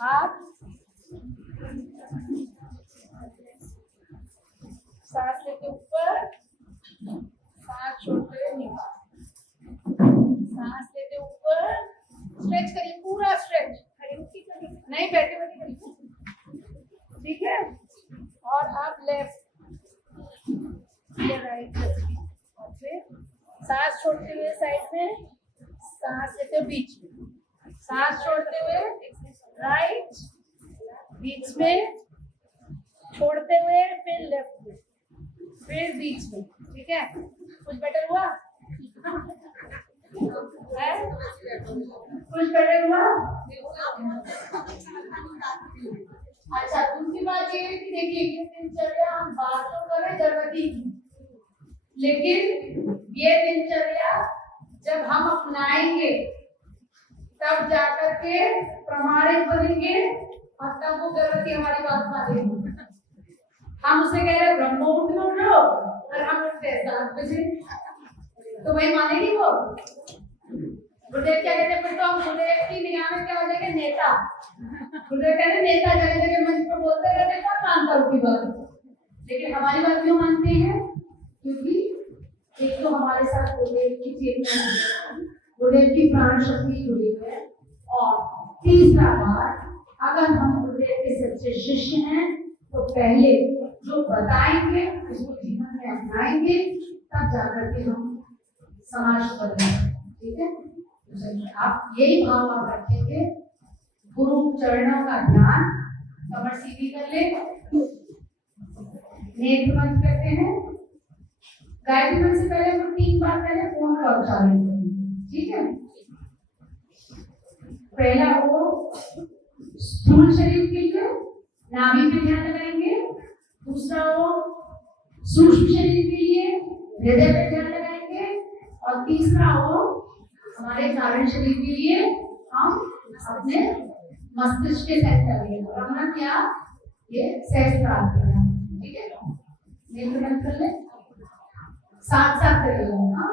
हाथ, सांस लेते ऊपर, सांस छोड़ते हुए नीचे, सांस लेते ऊपर, स्ट्रेच करिए, पूरा स्ट्रेच, खड़ी उठी करिए, नहीं बैठे बैठे करिए, ठीक है। और आप लेफ्ट या राइट और फिर सांस छोड़ते हुए साइड में, सांस लेते हुए बीच में, सांस छोड़ते हुए राइट, बीच में, छोड़ते हुए फिर लेफ्ट में, फिर बीच में, ठीक है। कुछ बेटर हुआ? कुछ बेटर हुआ? अच्छा, दूसरी बात ये है कि देखिए ये दिनचर्या हम बात तो करें गर्भवती की, लेकिन ये दिनचर्या जब हम अपनाएंगे तब जाकर के प्रमाणित बनेंगे और तब वो गर्भवती हमारी बात मानेगी। हम उसे कह रहे ब्रह्म उठ लो और हम उठते 7 बजे, तो भाई मानेगी वो? गुरुदेव क्या कहते हैं, फिर तो हम गुरुदेव की निगाह में क्या हो जाएंगे, नेता। गुरुदेव कहते नेता जगह जगह मंच पर बोलते रहते कौन मानता उनकी बात, लेकिन हमारी बात क्यों मानते हैं? क्योंकि एक तो हमारे साथ गुरुदेव की चेतना है, गुरुदेव की प्राण शक्ति जुड़ी है, और तीसरा बात, अगर हम गुरुदेव के सच्चे शिष्य हैं तो पहले जो बताएंगे उसको जीवन में अपनाएंगे, तब जाकर के हम समाज को बदलेंगे, ठीक है। आप यही भाव आप रखेंगे, गुरु चरणों का ध्यान, कमर सीधी कर ले, नेत्र बंद करते हैं, गायत्री मंत्र से पहले हम 3 बार पहले फोन का उच्चारण करेंगे, ठीक है। पहला वो स्थूल शरीर के लिए नाभि पे ध्यान लगाएंगे, दूसरा वो सूक्ष्म शरीर के लिए हृदय पे ध्यान लगाएंगे, और तीसरा वो हमारे कारण शरीर के लिए हम अपने मस्तिष्क के सेंटर में अपना क्या ये सहस्त्रार करना, ठीक है। नेत्र बंद कर ले, साथ साथ करिएगा। हाँ,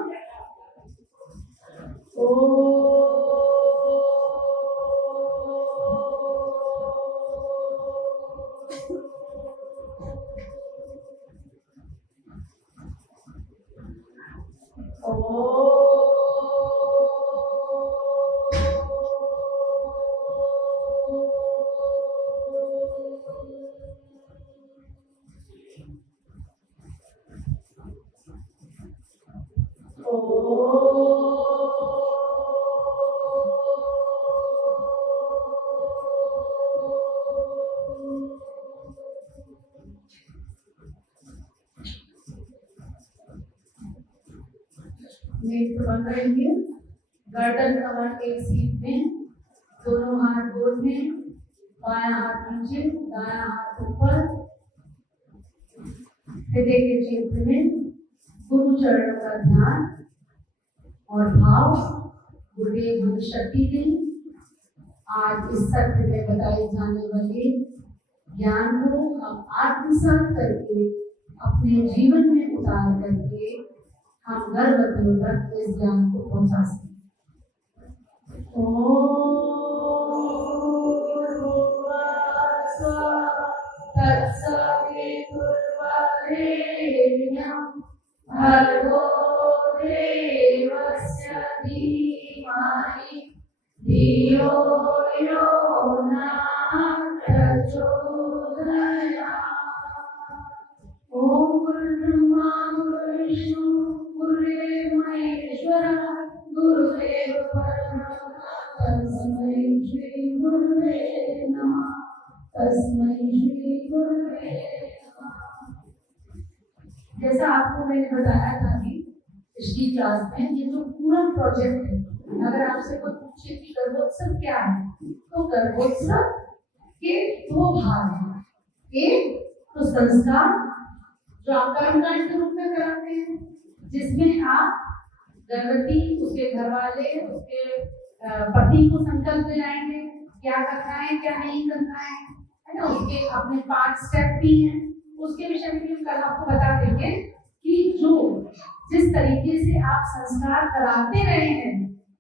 नेत्र बंद रहेंगे, गर्दन कमर एक सीट में, दोनों हाथ गोद में, बायां हाथ नीचे, दायां हाथ ऊपर, हृदय के क्षेत्र में गुरु चरणों का ध्यान और भाव, गुरुदेव हमें शक्ति दें। आज इस सत्र में बताए जाने वाले ज्ञान को हम आत्मसात करके अपने जीवन में उतार करके हम गर्भवतियों तक इस ज्ञान को पहुंचा सकें। भर्गो देवस्य धीमहि धियो यो न प्रचोदयात्। ओम गुरुर्ब्रह्मा गुरुर्विष्णु गुरुर्देवो महेश्वरः गुरुदेव परब्रह्म तस्मै श्री गुरुवे नमः। तस्मै श्री गुरुवे नमः। जैसा आपको मैंने बताया था कि पिछली क्लास में, ये जो पूरा प्रोजेक्ट है, अगर आपसे कोई पूछे कि गर्भोत्सव क्या है, तो गर्भोत्सव के 2 भाग हैं। एक तो संस्कार जो आप कर्मकांड के रूप में कराते हैं, जिसमें आप गर्भवती, उसके घर वाले, उसके पति को संकल्प दिलाएंगे क्या करना है क्या नहीं करना है ना। उसके अपने 5 स्टेप भी हैं, उसके विषय में हम कल आपको बता देंगे कि जो जिस तरीके से आप संस्कार कराते रहे हैं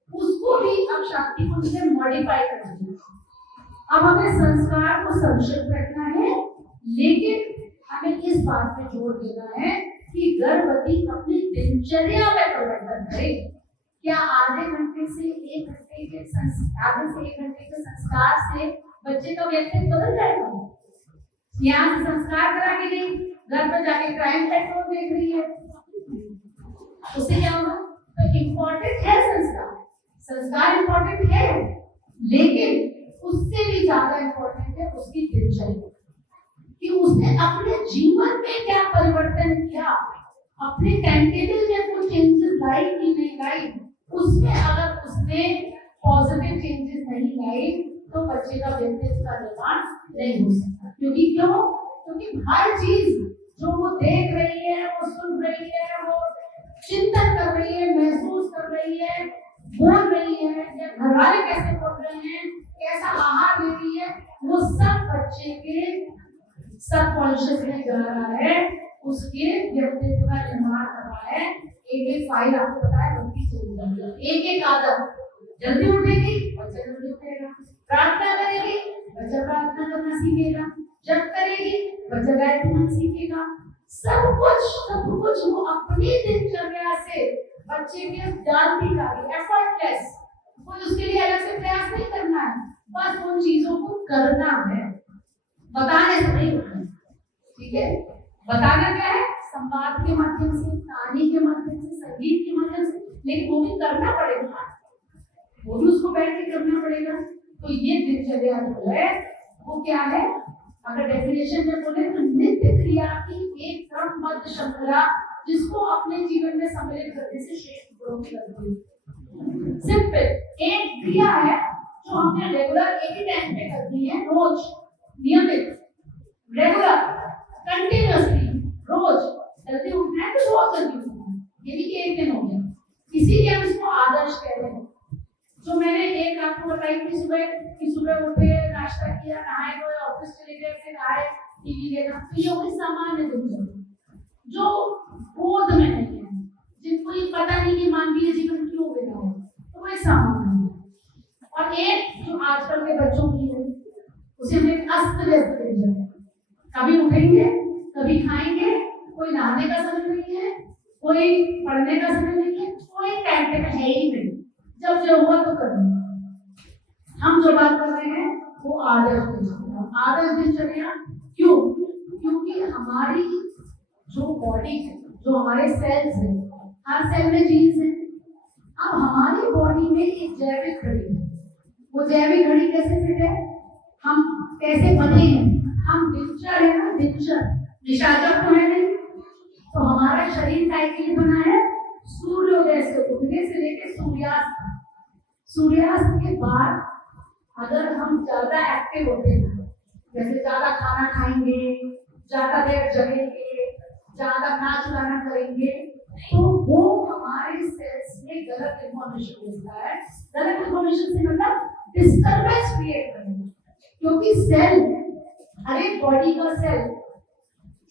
उसको भी अब शक्ति कुंज में मॉडिफाई कर दीजिए। अब हमें संस्कार को संरक्षित रखना है, लेकिन हमें इस बात पे जोर देना है कि गर्भवती अपनी दिनचर्या में परिवर्तन करे। क्या आधे घंटे से 1 घंटे के संस्कार से बच्चे का व्यक्तित्व बदल जाएगा? यहाँ से संस्कार करा के गई, घर पर जाके क्राइम पेट्रोल देख रही है, उससे क्या होगा? तो इम्पोर्टेंट है संस्कार, संस्कार इम्पोर्टेंट है, लेकिन उससे भी ज्यादा इम्पोर्टेंट है उसकी दिनचर्या, कि उसने अपने जीवन में क्या परिवर्तन किया, अपने टाइम टेबल में कुछ चेंजेस लाई कि नहीं लाई। उसमें अगर उसने पॉजिटिव चेंजेस नहीं लाई तो बच्चे का व्यक्तित्व का निर्माण नहीं हो सकता। क्योंकि क्यों? क्योंकि हर चीज जो वो देख रही है, वो सुन रही है, वो चिंतन कर रही है, महसूस कर रही है, बोल रही है, या घर वाले कैसे बोल रहे हैं, कैसा आहार दे रही है, वो सब बच्चे के सबकॉन्शियस में जा रहा है, उसके व्यक्तित्व का निर्माण कर रहा है। एक एक फाइल आपको पता है बनती चली जाती है, एक एक आदत। जल्दी उठेगी बच्चा जल्दी उठेगा, प्रार्थना करेगी बच्चा प्रार्थना करना सीखेगा, जप करेगी बच्चा गायत्री मंत्र सीखेगा। सब कुछ वो अपनी दिनचर्या से बच्चे के डालती जा रही है, एफर्टलेस। कोई उसके लिए अलग से प्रयास नहीं करना है, बस उन चीजों को करना है, बताने से नहीं होता। ठीक है, बताना क्या है? संवाद के माध्यम से, कहानी के माध्यम से, संगीत के माध्यम से, लेकिन वो भी करना पड़ेगा, वो भी उसको बैठ के करना पड़ेगा। तो ये दिनचर्या जो है वो क्या है? अगर डेफिनेशन में बोले तो नित्य क्रिया की एक क्रमबद्ध श्रृंखला, जिसको अपने जीवन में सम्मिलित करने से श्रेष्ठ गुणों की करती है। सिंपल एक क्रिया है जो हमने रेगुलर एक ही टाइम पे करती है, रोज नियमित, रेगुलर, कंटिन्यूअसली, रोज जल्दी उठना है तो रोज जल्दी उठना है, ये भी एक दिन हो गया। इसीलिए हम इसको आदर्श कह रहे हैं। जो मैंने एक आपको बताई कि सुबह उठे, नाश्ता किया, नहाए धोए, ऑफिस चले गए, फिर आए, टीवी देखा, तो ये होगी सामान्य दिनचर्या जो बोध में नहीं है, जिनको ये पता नहीं कि मानवीय जीवन क्यों बिना हो, तो वो सामान्य है। और एक जो आजकल के बच्चों की है, उसे हमें अस्त व्यस्त दिनचर्या, कभी उठेंगे, कभी खाएंगे, कोई नहाने का समय नहीं है, कोई पढ़ने का समय नहीं है, कोई टाइम टेबल है ही नहीं, जब जो हुआ तो कर रहे। हम जो बात कर रहे हैं वो आदर्श दिनचर्या। आदर्श दिनचर्या क्यों? क्योंकि हमारी जो बॉडी है, जो हमारे सेल्स हैं, हर सेल में जीन्स है। अब हमारी बॉडी में एक जैविक घड़ी है, वो जैविक घड़ी कैसे फिट है? हम कैसे बने हैं? हम दिनचर है ना, दिनचर, निशाचर तो है नहीं। तो हमारा शरीर काय के लिए बना है? सूर्योदय से उठने से लेकर सूर्यास्त। सूर्यास्त के बाद अगर हम ज्यादा एक्टिव होते हैं, जैसे ज्यादा खाना खाएंगे, ज्यादा देर जगेंगे, ज्यादा नाच गाना करेंगे, तो वो हमारे सेल्स में गलत इंफॉर्मेशन देता है। गलत इंफॉर्मेशन से मतलब डिस्टर्बेंस क्रिएट करेंगे, क्योंकि सेल, हर एक बॉडी का सेल,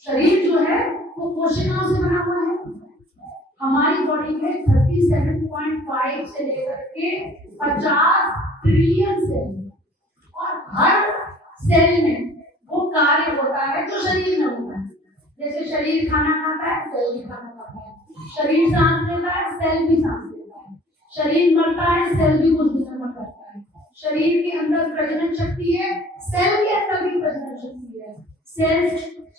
शरीर जो है वो कोशिकाओं से बना हुआ है। हमारी बॉडी में 37.5 से लेकर के 50 ट्रिलियन सेल, और हर सेल में वो कार्य होता है जो शरीर में होता है। जैसे शरीर खाना खाता है, सेल भी खाना खाता है, शरीर सांस लेता है, सेल भी सांस लेता है, शरीर मरता है, सेल भी कुछ दिन में करता है, शरीर के अंदर प्रजनन शक्ति है, सेल के अंदर भी प्रजनन शक्ति है, सेल,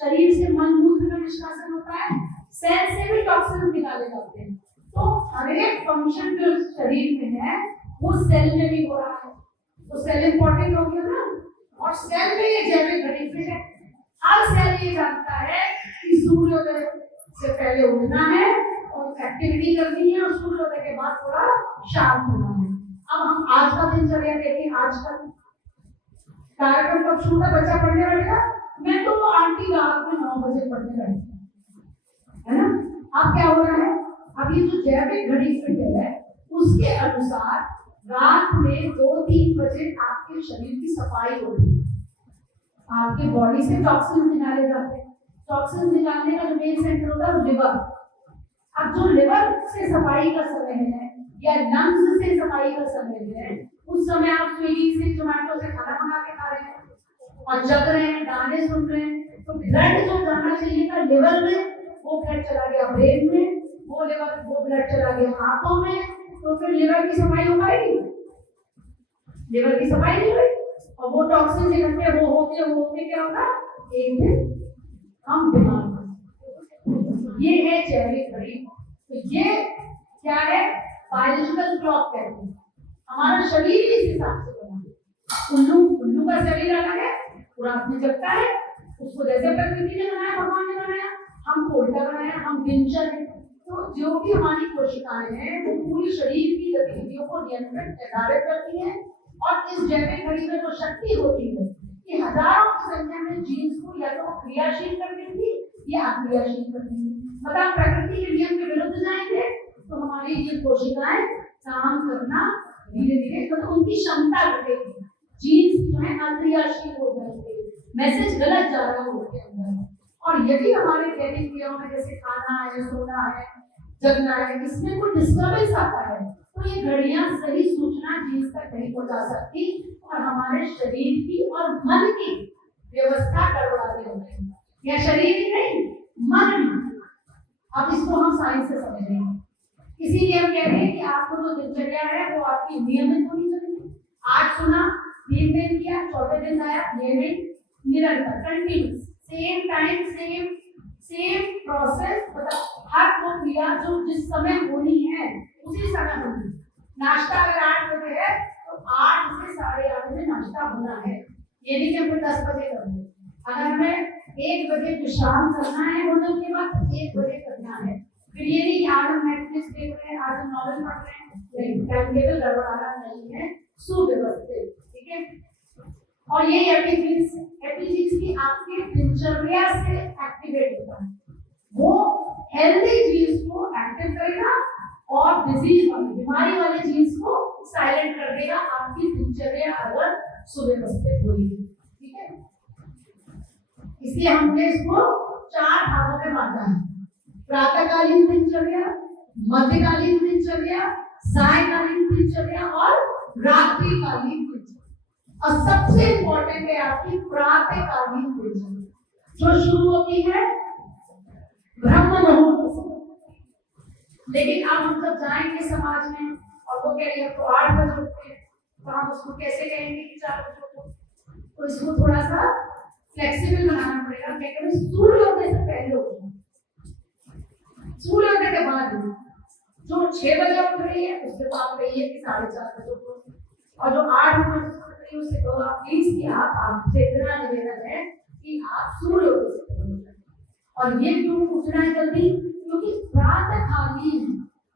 शरीर से मल मूत्र का निष्कासन होता है, सेल से भी टॉक्सिन निकाले जाते हैं। तो हर एक फंक्शन जो शरीर में है वो सेल में भी हो रहा है, तो सेल इंपॉर्टेंट हो गया ना। और सेल में ये जैविक घड़ी फिट है, हर सेल ये जानता है कि सूर्योदय से पहले उठना है और एक्टिविटी करनी है, और सूर्योदय के बाद थोड़ा शांत होना है। अब हम आज का दिनचर्या देखें, आज का कार्यक्रम कब शुरू था? बच्चा पढ़ने बैठेगा, मैं तो आंटी रात में 9 बजे पढ़ने बैठती है ना। अब क्या हो रहा है? अब ये जो जैविक घड़ी फिट है उसके अनुसार रात में 2-3 बजे आपके शरीर की सफाई होती है, आपके बॉडी से टॉक्सिन निकाले जाते हैं। टॉक्सिन निकालने का जो मेन सेंटर होता है लिवर। अब जो लिवर से सफाई का समय है या लंग्स से सफाई का समय है, उस समय आप स्विगी से जोमेटो से खाना मंगा के खा रहे हैं और जग रहे हैं, गाने सुन रहे हैं, तो ब्लड जो जाना चाहिए था लेवल में, वो ब्लड चला गया ब्रेन में, वो ब्लड चला गया आंखों में, तो फिर लिवर की सफाई हो पाएगी? लिवर की सफाई नहीं हुई और वो टॉक्सिन इकट्ठे वो होके क्या होगा, एक दिन हम बीमार होंगे। ये है जैविक घड़ी। तो ये क्या है, बायोलॉजिकल क्लॉक कहते हैं। हमारा शरीर भी इस हिसाब से बना है। उल्लू का शरीर अलग है, रात में जगता है, उसको जैसे प्रकृति ने बनाया, भगवान ने बनाया, हमको उल्टा बनाया, हम दिनचर्या है। तो जो भी हमारी कोशिकाएं हैं वो पूरी शरीर की गतिविधियों को निर्धारित करती हैं और इस जैविक घड़ी में जो शक्ति होती है कि हजारों की संख्या में जीन्स को या तो क्रियाशील कर देती या अक्रियाशील कर देती। मतलब प्रकृति के नियम के विरुद्ध जाएंगे तो हमारी ये कोशिकाएं काम करना धीरे धीरे मतलब उनकी क्षमता घटेगी, जीन्स जो है अक्रियाशील हो जाएंगे, मैसेज गलत जा रहा है उनके अंदर। और यदि हमारे दैनिक क्रियाओं में जैसे खाना है, सोना है, जगना है, इसमें कोई डिस्टर्बेंस आता है तो ये घड़ियां सही सूचना जीन्स तक नहीं पहुंचा सकती और हमारे शरीर की और मन की व्यवस्था गड़बड़ा देंगे। या शरीर ही नहीं, मन भी। अब इसको हम साइंस से समझेंगे। इसीलिए हम कहते हैं कि आपको जो दिनचर्या है वो आपकी नियमित होनी चाहिए। आज सुना, 3 दिन किया, चौथे दिन आया, नियमित, निरंतर, continuous, same time, same process, मतलब हर वो क्रिया जो जिस समय होनी है उसी समय होनी। नाश्ता अगर 8 बजे है तो 8 से 8:30 में नाश्ता होना है, ये नहीं कि हम 10 बजे करेंगे। अगर हमें 1 बजे विश्राम करना है भोजन के बाद 1 बजे करना है। फिर ये नहीं आज हम नेटफ्लिक्स देख रहे हैं, आज हम नॉवेल पढ़ रहे हैं, नहीं, टाइम टेबल गड़बड़ाना नहीं है, सुव्यवस्थित, ठीक है। और ये एपिजीन्स की आपके दिनचर्या से एक्टिवेट होता है, वो हेल्दी जीन्स को एक्टिव करेगा और डिजीज वाली बीमारी वाले जीन्स को साइलेंट कर देगा आपकी दिनचर्या अगर सुव्यवस्थित हुई, ठीक है। इसलिए हमने इसको 4 भागों में बांटा है, प्रातःकालीन दिनचर्या, मध्यकालीन दिनचर्या, सायंकालीन दिनचर्या और रात्रिकालीन दिनचर्या। और सबसे इंपॉर्टेंट है आपकी प्रातःकालीन दिनचर्या जो शुरू होती है ब्रह्म मुहूर्त से। लेकिन अब हम जब जाएंगे समाज में और वो कह रही है तो 8 बजे उठते हैं, तो हम उसको कैसे कहेंगे कि 4 बजे उठो? तो इसको थोड़ा सा फ्लेक्सिबल बनाना पड़ेगा। क्या करें, सूर्योदय से पहले उठो, सूर्योदय के बाद जो 6 बजे उठ रही है उससे तो आप कहिए कि 4:30 बजे उठो, और जो 8 बजे उठ रही है उससे तो आप प्लीज कि आप आपसे इतना निवेदन है कि आप सूर्योदय से पहले उठें। और ये क्यों उठना है जल्दी? क्योंकि प्रातःकालीन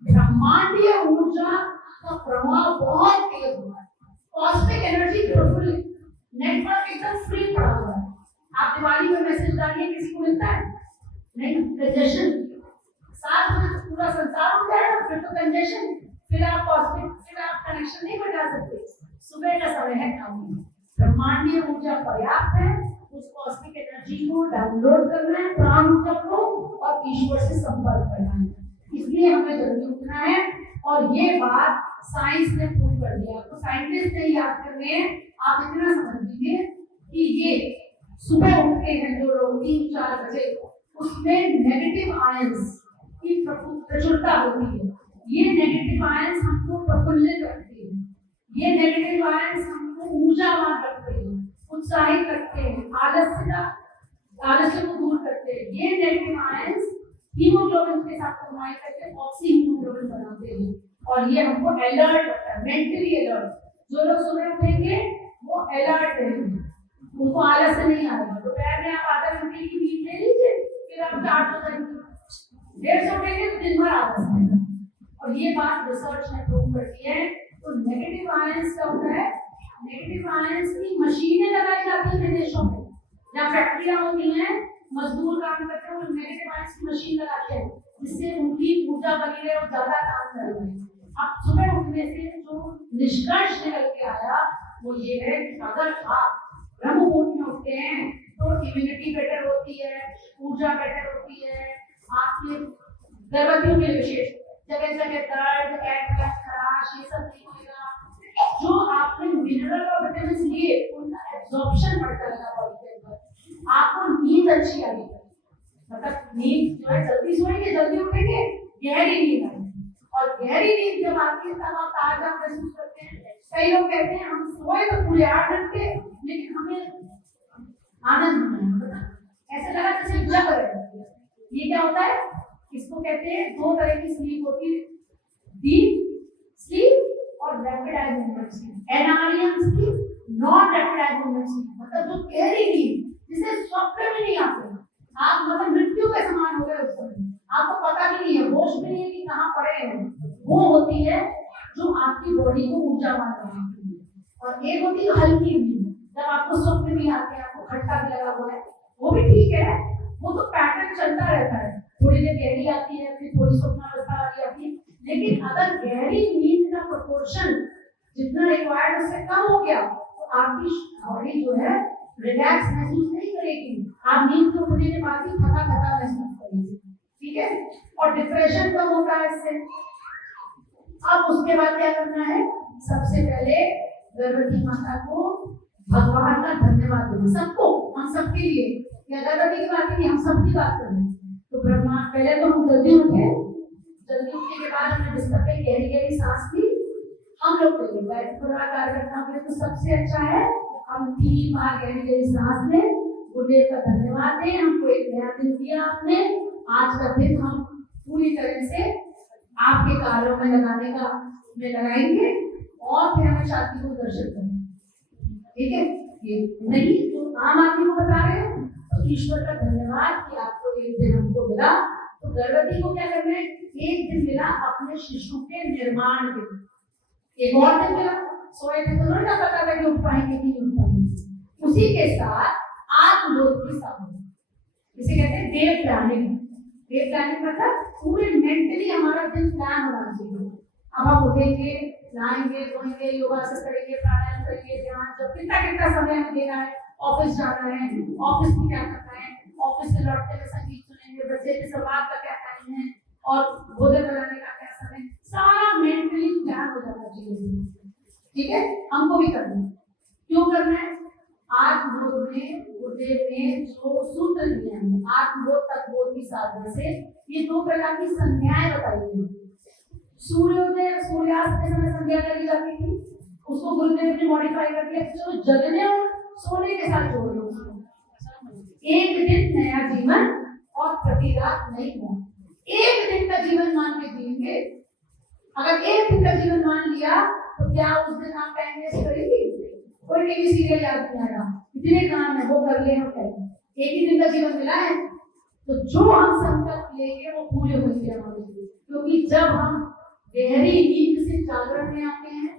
ब्रह्मांडीय ऊर्जा का प्रवाह बहुत तेज हुआ है, कॉस्मिक एनर्जी प्रफुल्ल, नेटवर्क एकदम फ्री पड़ा हुआ है। आप दिवाली में मैसेज डालिए, किसी को मिलता है? नहीं, कंजेशन 7 बजे तो पूरा संसार हो जाएगा, फिर तो कंजेशन, फिर आप कॉस्मिक, फिर आप कनेक्शन नहीं बना सकते। सुबह का समय है काम, ब्रह्मांडीय ऊर्जा पर्याप्त है, उस कॉस्मिक एनर्जी को डाउनलोड करना है, प्राण ऊर्जा को, और ईश्वर से संपर्क करना है। इसलिए हमें जल्दी उठना है और ये बात साइंस ने प्रूव कर दिया। तो साइंटिस्ट ने याद करने हैं, आप इतना समझ लीजिए कि ये सुबह उठते हैं जो लोग 3-4 बजे, उसमें नेगेटिव आयंस की प्रचुरता होती है। ये नेगेटिव आयंस हमको प्रफुल्लित रखते हैं, ये नेगेटिव आयंस हमको ऊर्जावान रखते हैं, उत्साहित रखते हैं, आलस्य को दूर करते हैं। ये नेगेटिव आयंस हीमोग्लोबिन के साथ कंबाइन करके ऑक्सी हीमोग्लोबिन बनाते हैं और ये हमको अलर्ट रखता है, मेंटली अलर्ट। जो लोग सुबह उठेंगे वो अलर्ट रहेंगे, उनको आलस्य नहीं आएगा। दोपहर में आप आधा घंटे की नींद ले लीजिए, फिर आप 4 बजे देर से उठेंगे तो दिन भर आलस आएगा। और ये बात रिसर्च ने प्रूव कर दी है। तो नेगेटिव आयंस का होता है, नेगेटिव आयंस की मशीनें लगाई जाती हैं विदेशों में, जहाँ फैक्ट्रियां होती हैं, मजदूर काम करते हैं, वो नेगेटिव आयंस की मशीन लगाते हैं जिससे उनकी ऊर्जा बनी रहे और ज्यादा काम कर रहे हैं। अब सुबह उठने से जो निष्कर्ष निकल के आया वो ये है कि अगर आप ब्रह्म मुहूर्त में उठते हैं तो इम्यूनिटी बेटर होती है, ऊर्जा बेटर होती है, आपके गर्भवतियों में विशेष जगह जगह दर्द, खराश, ये सब नहीं होगा। जो आप एब्जॉर्प्शन बढ़ता रहेगा बॉडी के अंदर। आपको नींद अच्छी आएगी, मतलब नींद जो है जल्दी सोएंगे, जल्दी उठेंगे, गहरी नींद आएगी। और गहरी नींद जब आती है तब आप ताजा महसूस करते हैं। कई लोग कहते हैं हम सोए तो पूरे 8 घंटे, लेकिन हमें आनंद नहीं आता, ऐसा लगा जैसे जग रहे। ये क्या होता है? इसको कहते हैं, 2 तरह की स्लीप होती है, डीप स्लीप और rapid eye movement sleep. NREM sleep, non rapid eye movement sleep, मतलब जो गहरी नींद जिसे स्वप्न में नहीं आते, आप मतलब मृत्यु के समान हो गए उस समय, आपको पता भी नहीं है, होश भी नहीं है कि कहाँ पड़े हैं। वो होती है जो आपकी बॉडी को ऊर्जावान बनाती है। और एक होती है हल्की नींद, जब आपको स्वप्न भी आते हैं, आपको खट्टा भी लगा हुआ है, वो भी ठीक है, वो तो पैटर्न चलता रहता है, थोड़ी देर गहरी आती है, फिर थोड़ी स्वप्नावस्था वाली आती है। लेकिन अगर गहरी नींद का प्रोपोर्शन जितना रिक्वायर्ड उससे कम हो गया तो आपकी बॉडी जो है रिलैक्स महसूस नहीं करेगी, आप नींद को उठने के बाद ही थका थका महसूस करेंगे, ठीक है। और डिप्रेशन कम होता है इससे। अब उसके बाद क्या करना है? सबसे पहले गर्भवती माता को भगवान का धन्यवाद देना, सबको, हम सबके लिए, या गर्भवती की बात नहीं, हम सबकी बात कर रहे हैं। तो ब्रह्मा, पहले तो हम जल्दी उठे, जल्दी उठने के बाद हमने बिस्तर पे गहरी गहरी सांस ली। हम लोग के लिए कार्यकर्ताओं के लिए तो सबसे अच्छा है हम 3 बार गहरी गहरी सांस लें, गुरुदेव का धन्यवाद दें, हमको एक नया दिन दिया आपने, आज का दिन हम पूरी तरह से आपके कार्यों में लगाने का में लगाएंगे और फिर हमें शांति को दर्शन करें, ठीक है। ये नहीं तो आम आदमी को बता रहे हैं, तो ईश्वर का धन्यवाद कि आपको एक दिन हमको मिला। तो गर्भवती को क्या करना है? एक दिन मिला अपने शिशु के निर्माण के लिए, एक और दिन मिला, सोए थे तो थोड़ा ना पता था कि उठ पाएंगे कि नहीं उठ पाएंगे। उसी के साथ आत्मबोध की साधना, इसे कहते हैं डे प्लानिंग। डे प्लानिंग मतलब पूरे मेंटली हमारा दिन प्लान होना चाहिए। अब हम उठेंगे, नहाएंगे, धोएंगे, योगासन करेंगे, प्राणायाम करेंगे, ध्यान, जब कितना समय हमें देना है, ऑफिस जाना है, ऑफिस में क्या करना है, ऑफिस से लौटते हुए संगीत सुनेंगे, बच्चे के संवाद का क्या टाइम है और भोजन बनाने का क्या समय, सारा मेंटली प्लान हो जाना चाहिए, ठीक है। हमको भी करना है। क्यों करना है? आत्मबोध में गुरुदेव ने जो सूत्र दिए हैं, आत्मबोध तत्वबोध की साधना से ये 2 प्रकार की संज्ञाएं बताई गई। सूर्योदय सूर्यास्त के समय संज्ञा करी जाती थी, उसको गुरुदेव ने मॉडिफाई कर दिया, जो जगने और सोने के साथ जोड़ दो। एक दिन नया जीवन और प्रति रात नई मौत। एक दिन का जीवन मान के जिएंगे, अगर एक दिन का जीवन मान लिया तो क्या उस दिन आप टाइम वेस्ट करेंगे? कोई टीवी सीरियल याद नहीं आएगा, इतने काम है वो कर ले, हम करें। एक ही दिन का जीवन मिला है, तो जो हम संकल्प लेंगे वो पूरे होंगे हमारे लिए। क्योंकि जब हम गहरी नींद से जागरण में आते हैं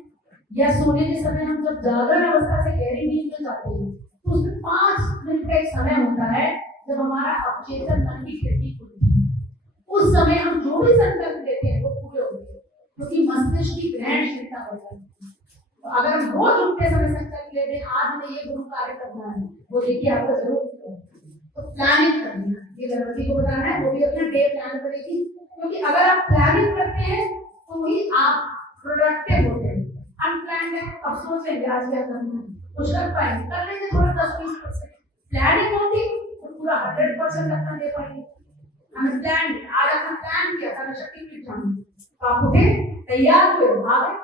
या सोने के समय हम जब जागरण अवस्था से गहरी नींद में जाते हैं, तो उसमें 5 मिनट का एक समय होता है जब हमारा अवचेतन मन की खिड़की खुलती है। उस समय हम जो भी संकल्प लेते हैं वो पूरे होते हैं, क्योंकि मस्तिष्क की ग्रहण क्षमता बढ़ जाती है। तो अगर हम रोज उठते समय संकल्प लेते हैं आज हमें ये गुरु कार्य करना है, वो देखिए आपका जरूर तो प्लानिंग करनी है। ये गर्भवती को बताना है, वो भी अपना डे प्लान करेगी, क्योंकि अगर आप प्लानिंग करते हैं तो ही आप प्रोडक्टिव होते हैं। अनप्लान्ड है, अब सोचेंगे आज क्या करना है, कुछ कर पाएंगे, कर लेंगे थोड़ा 10-20%। प्लानिंग होती तो पूरा 100% अपना दे पाएंगे। हमें प्लान, आज आपने प्लान किया था शक्ति पीठ जाना, तो आप उठे, तैयार हुए, भागे।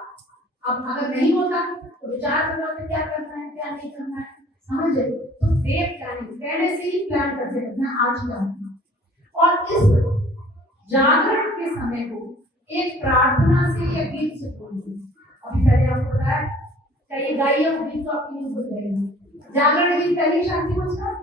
अब अगर नहीं होता तो विचार करना क्या करना है क्या नहीं करना है, समझे। तो डे प्लानिंग पहले से ही प्लान करते रहना आज क्या होगा। और इस जागरण के समय को एक प्रार्थना से या गीत से बोलिए। अभी पहले आपको बताया चाहिए गाइए वो गीत, तो आपकी नींद खुल जाएगी। जागरण गीत पहले शांति बचना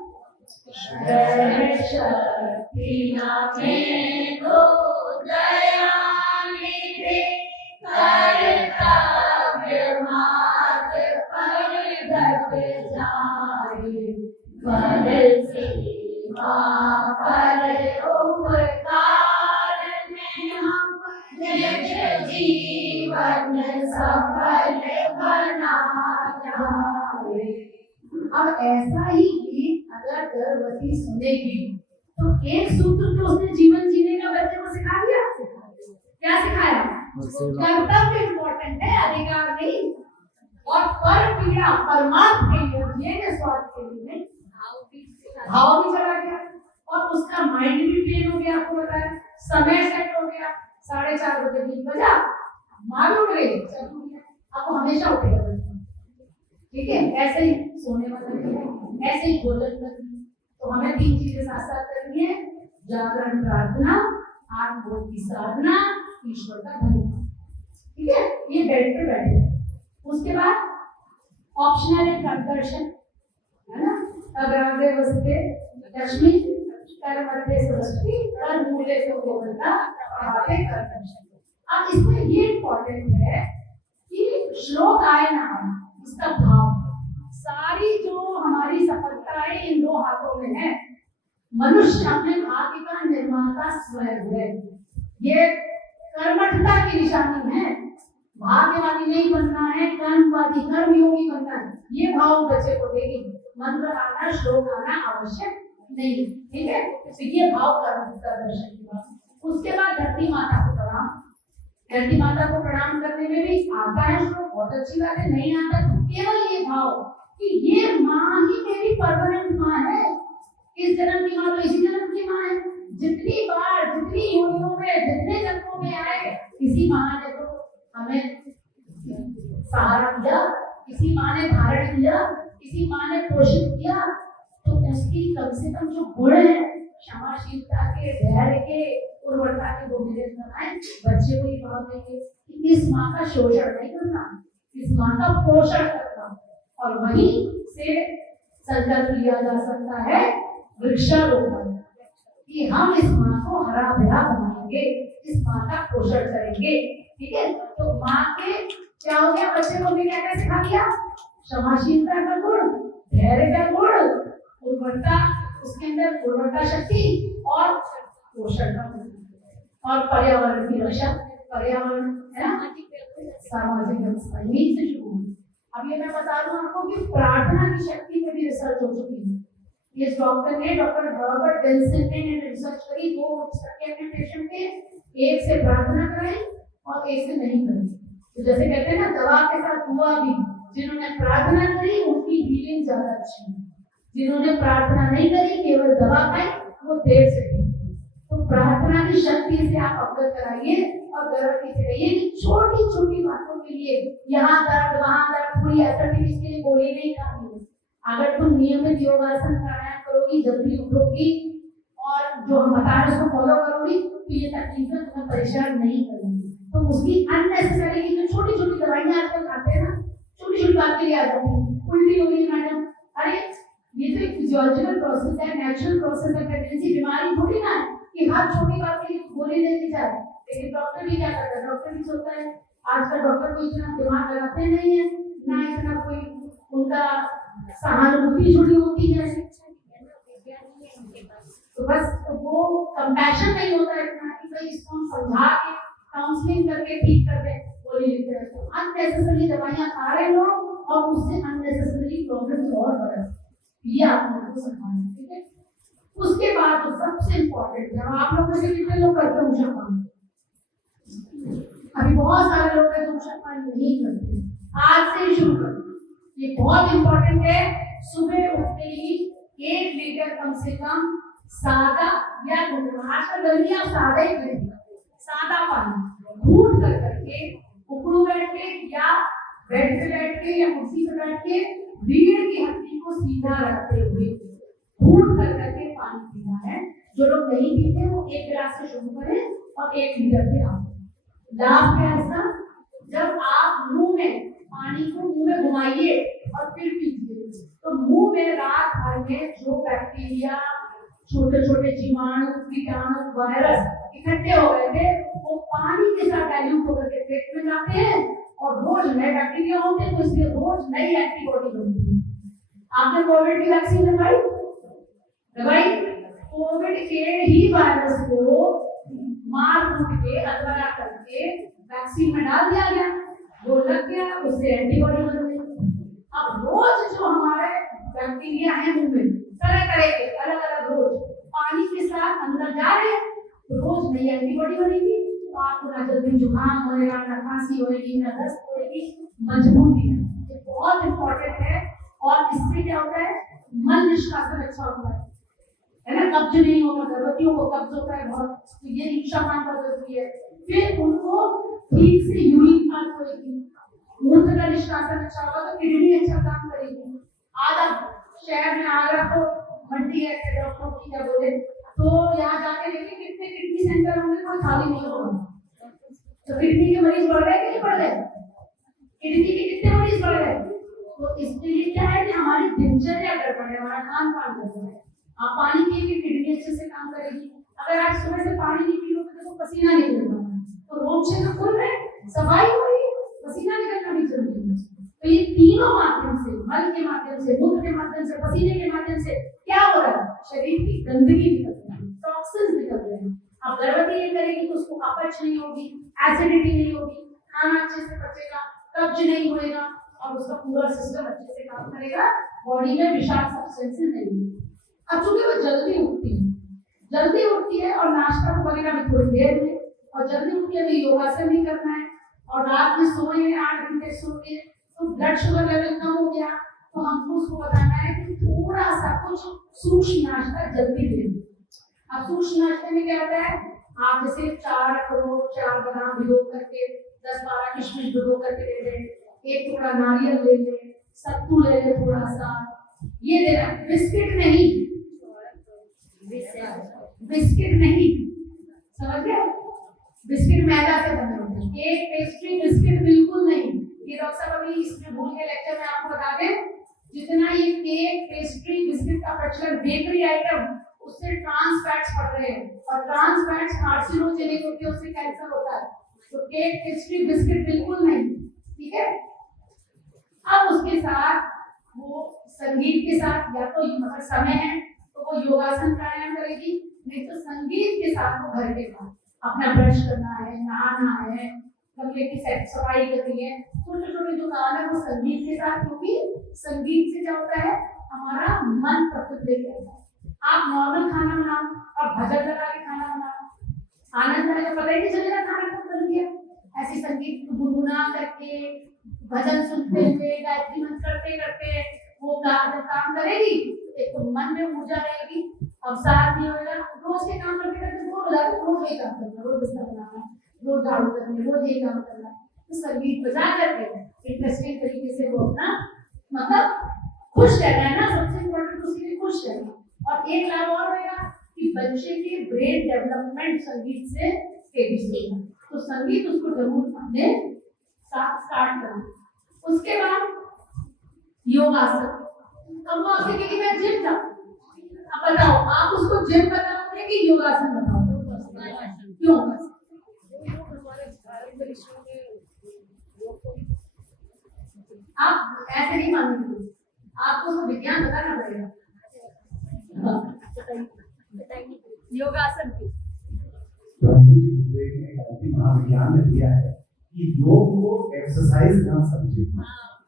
जीवन सफल बना जाए। अब ऐसा ही गीत अगर गर्भवती सुनेगी तो एक सूत्र तो उसने जीवन जीने का बच्चे को सिखा दिया। क्या सिखाया? कर्तव्य इम्पोर्टेंट है, अधिकार नहीं। और पर पीड़ा परमात्मा के लिए ये स्वार्थ के लिए भाव भी चला गया और उसका माइंड भी ट्रेन हो गया। आपको बताया समय सेट हो गया, 4:30 बजे 3 बजा मार उठ गई, आपको हमेशा उठेगा। ठीक है, ऐसे ही सोने वाला, ऐसे ही भोजन करनी। तो हमें 3 चीजें साथ साथ करनी है, जागरण, प्रार्थना, आत्मबोध की साधना, ईश्वर का धन्यवाद। ठीक है, ये बेड पे बैठे। उसके बाद ऑप्शनल है दर्शन, है ना। अग्राग्रे वस्ते लक्ष्मी कर मध्य सरस्वती कर मूले से गोविंदा आगे कर दर्शन। अब इसमें ये इम्पोर्टेंट है कि श्लोक आए ना, इसका भाव, सारी जो हमारी सफलताएं इन 2 हाथों में है। मनुष्य अपने भाग्य का निर्माता स्वयं है। ये कर्मठता की निशानी है। भाग्यवादी नहीं बनना है, कर्मवादी कर्मयोगी बनना है। ये भाव बच्चे को देगी। मंत्र आना, श्लोक आना आवश्यक नहीं। ठीक है, तो ये भाव कर्म का दर्शन की बात। उसके बाद धरती माता को प्रणाम। धरती माता को प्रणाम करने में भी आता है श्लोक, बहुत अच्छी बात है। नहीं आता तो केवल ये भाव कि ये माँ ही मेरी परमानेंट माँ है। इस जन्म की माँ तो इसी जन्म की माँ है। जितनी बार, जितनी योनियों में, जितने जन्मों में आए, किसी माँ ने तो हमें सहारा दिया, किसी माँ ने धारण किया, किसी माँ ने पोषित किया। तो उसकी कम से कम जो गुण है, क्षमाशीलता के, धैर्य के, उर्वरता के, वो मेरे अंदर आए। बच्चे को ये भाव देंगे कि इस माँ का शोषण नहीं करना, इस माँ का पोषण करना। और वहीं से संकल्प लिया जा सकता है वृक्षारोपण, कि हम इस माँ को हरा भरा बनाएंगे, इस माँ का पोषण करेंगे। ठीक है, तो माँ के क्या हो गया, बच्चे को भी क्या क्या सिखा दिया, क्षमाशीलता का गुण, धैर्य का गुण, उर्वरता, उसके अंदर उर्वरता शक्ति और पोषण का गुण, और पर्यावरण की रक्षा। पर्यावरण है ना, सामाजिक व्यवस्था, यही से शुरू हुई। अब ये मैं बता दूं आपको कि प्रार्थना की शक्ति पे भी रिसर्च हो चुकी है। इस डॉक्टर ने, डॉक्टर रॉबर्ट बेंसन ने रिसर्च करी। 2% अपने पेशेंट के, एक से प्रार्थना कराई और एक से नहीं करी। तो जैसे कहते हैं ना, दवा के साथ हुआ भी, जिन्होंने प्रार्थना करी उनकी हीलिंग ज्यादा अच्छी है, जिन्होंने प्रार्थना नहीं करी केवल दवा खाई वो देर से गई। तो प्रार्थना की शक्ति से आप अवगत कराइए और गारंटी से कहिए कि छोटी छोटी बातों के लिए, यहाँ दर्द वहाँ दर्द, थोड़ी एसिडिटी के लिए गोली नहीं खानी है। अगर तुम नियमित योगासन प्राणायाम करोगी, जल्दी उठोगी और जो हम बता रहे हैं उसको फॉलो करोगी, तो ये तकलीफें तुम्हें परेशान नहीं करेंगी। तो उसकी अननेसेसरी की जो छोटी छोटी दवाइयां आजकल खाते हैं ना, छोटी छोटी बात के लिए आ जाती है। उल्टी हो गई मैडम, अरे ये तो एक फिजियोलॉजिकल प्रोसेस है, नेचुरल प्रोसेस है। प्रेगनेंसी बीमारी थोड़ी ना है कि हर छोटी बात के लिए गोली लेनी चाहिए। लेकिन डॉक्टर भी क्या करता है, डॉक्टर भी सोचता है, आजकल डॉक्टर को इतना दिमाग लगाते नहीं है, ना इतना कोई उनका सहानुभूति जुड़ी होती है। तो बस वो कंपैशन नहीं होता इतना कि भाई इसको हम समझा के काउंसलिंग करके ठीक कर दे, गोली लिखते हैं। तो अननेसेसरी दवाइयां खा रहे लोग और उससे अननेसेसरी प्रॉब्लम्स और बढ़ रहे हैं। ये आप लोगों को समझना है। ठीक है, उसके बाद तो सबसे इम्पोर्टेंट है, आप लोग में से कितने लोग करते हैं उषा पानी? अभी बहुत सारे लोग हैं जो उषा पानी नहीं करते, आज से शुरू करें। ये बहुत इम्पोर्टेंट है। सुबह उठते ही 1 लीटर कम से कम सादा या आजकल गर्मी आप सादा ही करेंगे, सादा पानी घूट कर करके, उकड़ू बैठ के या बेड पे बैठ के या कुर्सी पे बैठ के, रीढ़ की हड्डी को सीधा रखते हुए घूट कर करके पानी पीना है। जो लोग नहीं पीते वो 1 गिलास से शुरू करें और 1 लीटर पे आओ। लाभ क्या है इसका? जब आप मुंह में पानी को मुंह में घुमाइए और फिर पीजिए, तो मुंह में रात भर में जो बैक्टीरिया, छोटे छोटे जीवाणु, कीटाणु, वायरस इकट्ठे हो गए थे, वो पानी के साथ डाइल्यूट होकर के पेट में जाते हैं और रोज नए बैक्टीरिया होते हैं, तो इसलिए रोज नई एंटीबॉडी बनती है। आपने कोविड की वैक्सीन लगवाई? कोविड के ही वायरस को मार कूट के, अधवारा करके वैक्सीन में डाल दिया गया, वो लग गया, उससे एंटीबॉडी बन गई। अब रोज जो हमारे बैक्टीरिया है मुंह में तरह तरह के अलग अलग रोज पानी के साथ अंदर जा रहे हैं, तो रोज नई एंटीबॉडी बनेगी। तो आपको ना जल्दी जुकाम होएगा, ना खांसी होएगी, ना दस्त होएगी, मजबूती है। बहुत इंपॉर्टेंट है। और इससे क्या होता है, मन निष्कासन अच्छा होता है ना, कब्ज नहीं होगा, गर्भवतियों को कब्ज होता है बहुत, तो ये इच्छा पान बहुत जरूरी है। फिर उनको ठीक से यूरिन पास होगी, मूत्र का निष्कासन अच्छा होगा तो किडनी अच्छा काम करेगी। आज आप शहर में आगरा तो मंडी है डॉक्टरों की क्या बोले, तो यहाँ जाके देखिए कितने किडनी सेंटर होंगे, कोई खाली नहीं होगा। तो किडनी के मरीज बढ़ गए कि नहीं बढ़ गए, किडनी के कितने मरीज बढ़ गए। तो इसके लिए क्या है कि हमारी दिनचर्या गड़बड़ है, हमारा खान पान गड़बड़ है। आप पानी पिएंगे किडनी अच्छे से काम करेगी। अगर आप सुबह से पानी नहीं पियोगे तो पसीना निकलेगा, तो रोग क्षेत्र खुल रहे, सफाई हो रही, पसीना निकलना भी जरूरी है। तो ये तीनों माध्यम से, मल के माध्यम से, मूत्र के माध्यम से, पसीने के माध्यम से क्या हो रहा है, शरीर की गंदगी निकल रही है, टॉक्सिन्स निकल रहे हैं। अब गर्भवती ये करेगी तो उसको अपच नहीं होगी, एसिडिटी नहीं होगी, खाना अच्छे से पचेगा, कब्ज नहीं होएगा और उसका पूरा सिस्टम अच्छे से काम करेगा, बॉडी में विषाक्त सब्सटेंसेस नहीं होंगे। अब चूंकि वो जल्दी उठती है और नाश्ता तो बनेगा भी थोड़ी देर में, और जल्दी उठ के भी योगासन भी करना है, और रात में सोए 8 घंटे सोए तो ब्लड शुगर लेवल कम हो गया, तो हमको उसको बताना है कि थोड़ा सा कुछ सूक्ष्म नाश्ता जल्दी ले। अब सूक्ष्म नाश्ते में क्या होता है, आप जैसे 4 अखरोट 4 बादाम भिगो करके 10-12 किशमिश भिगो करके ले लें, एक टुकड़ा नारियल ले लें, सत्तू ले लें थोड़ा सा, ये देना। बिस्किट नहीं, बिस्किट नहीं, समझ गए, बिस्किट मैदा से बने होते हैं, केक पेस्ट्री बिस्किट बिल्कुल नहीं। ये डॉक्टर साहब अभी इसमें भूल के लेक्चर में आपको बता दें, जितना ये केक पेस्ट्री बिस्किट का प्रचलन बेकरी आइटम, उससे ट्रांस फैट्स बढ़ रहे हैं, और ट्रांस फैट्स कार्सिनोजेनिक होते हैं, उससे कैंसर होता है। तो केक पेस्ट्री बिस्किट बिल्कुल नहीं, ठीक है। अब उसके साथ वो संगीत के साथ, या तो अगर समय है तो वो योगासन प्राणायाम करेगी, नहीं तो संगीत के साथ वो घर के काम, अपना ब्रश करना है, नहाना है, कमरे की सफाई करनी है, छोटे छोटे जो काम है वो संगीत के साथ, क्योंकि संगीत से क्या होता है, हमारा मन प्रफुल्लित रहता है। आप नॉर्मल खाना बनाओ और भजन लगा के खाना बनाओ, आनंद आएगा, पता ही नहीं चलेगा खाना कब बन गया। ऐसी संगीत गुनगुना करके, भजन सुनते हुए, गायत्री मंत्र करते करते वो जब काम करेगी, एक तो मन में ऊर्जा रहेगी, अवसाद नहीं होगा। रोज के काम करते करते बोर हो जाते, रोज ये काम करना, रोज बिस्तर बनाना, रोज झाड़ू करना, रोज ये काम करना, तो संगीत बजा करके इंटरेस्टिंग तरीके से वो अपना मतलब खुश रहना है ना, सबसे इम्पोर्टेंट उसके लिए खुश रहना। और एक लाभ और रहेगा कि बच्चे के ब्रेन डेवलपमेंट संगीत से तेजी से होगा, तो संगीत उसको जरूर अपने साथ स्टार्ट करना। उसके बाद योगासन। अब वो आपसे कहेगी मैं जिम जाऊं, अब बताओ आप उसको जिम बताओगे कि योगासन बताओगे, क्यों? आप ऐसे नहीं मानेंगे, आपको तो विज्ञान बताना पड़ेगा। योगासन महाविज्ञान ने दिया है कि योग को एक्सरसाइज ना समझे।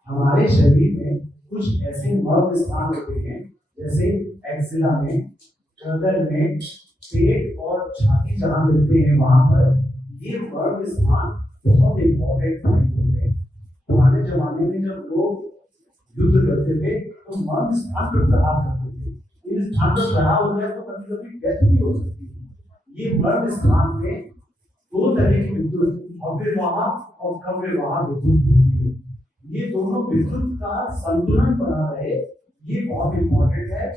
हमारे शरीर में कुछ ऐसे मर्म स्थान होते हैं, जैसे एक्सिला में, गर्दन में, पेट और छाती जहाँ मिलते हैं वहां पर, ये मर्म स्थान बहुत इंपॉर्टेंट पॉइंट होते हैं। पुराने जमाने में जब लोग युद्ध करते थे तो मर्म स्थान पर प्रहार करते थे, इस स्थान पर प्रहार हो गया तो कभी कभी डेथ भी हो सकती है। ये मर्म स्थान में 2 तरह की विद्युत, अव्यवाह और कव्यवाह विद्युत होती है। ये दोनों विद्युत का संतुलन बना रहे, ये बहुत इंपॉर्टेंट है।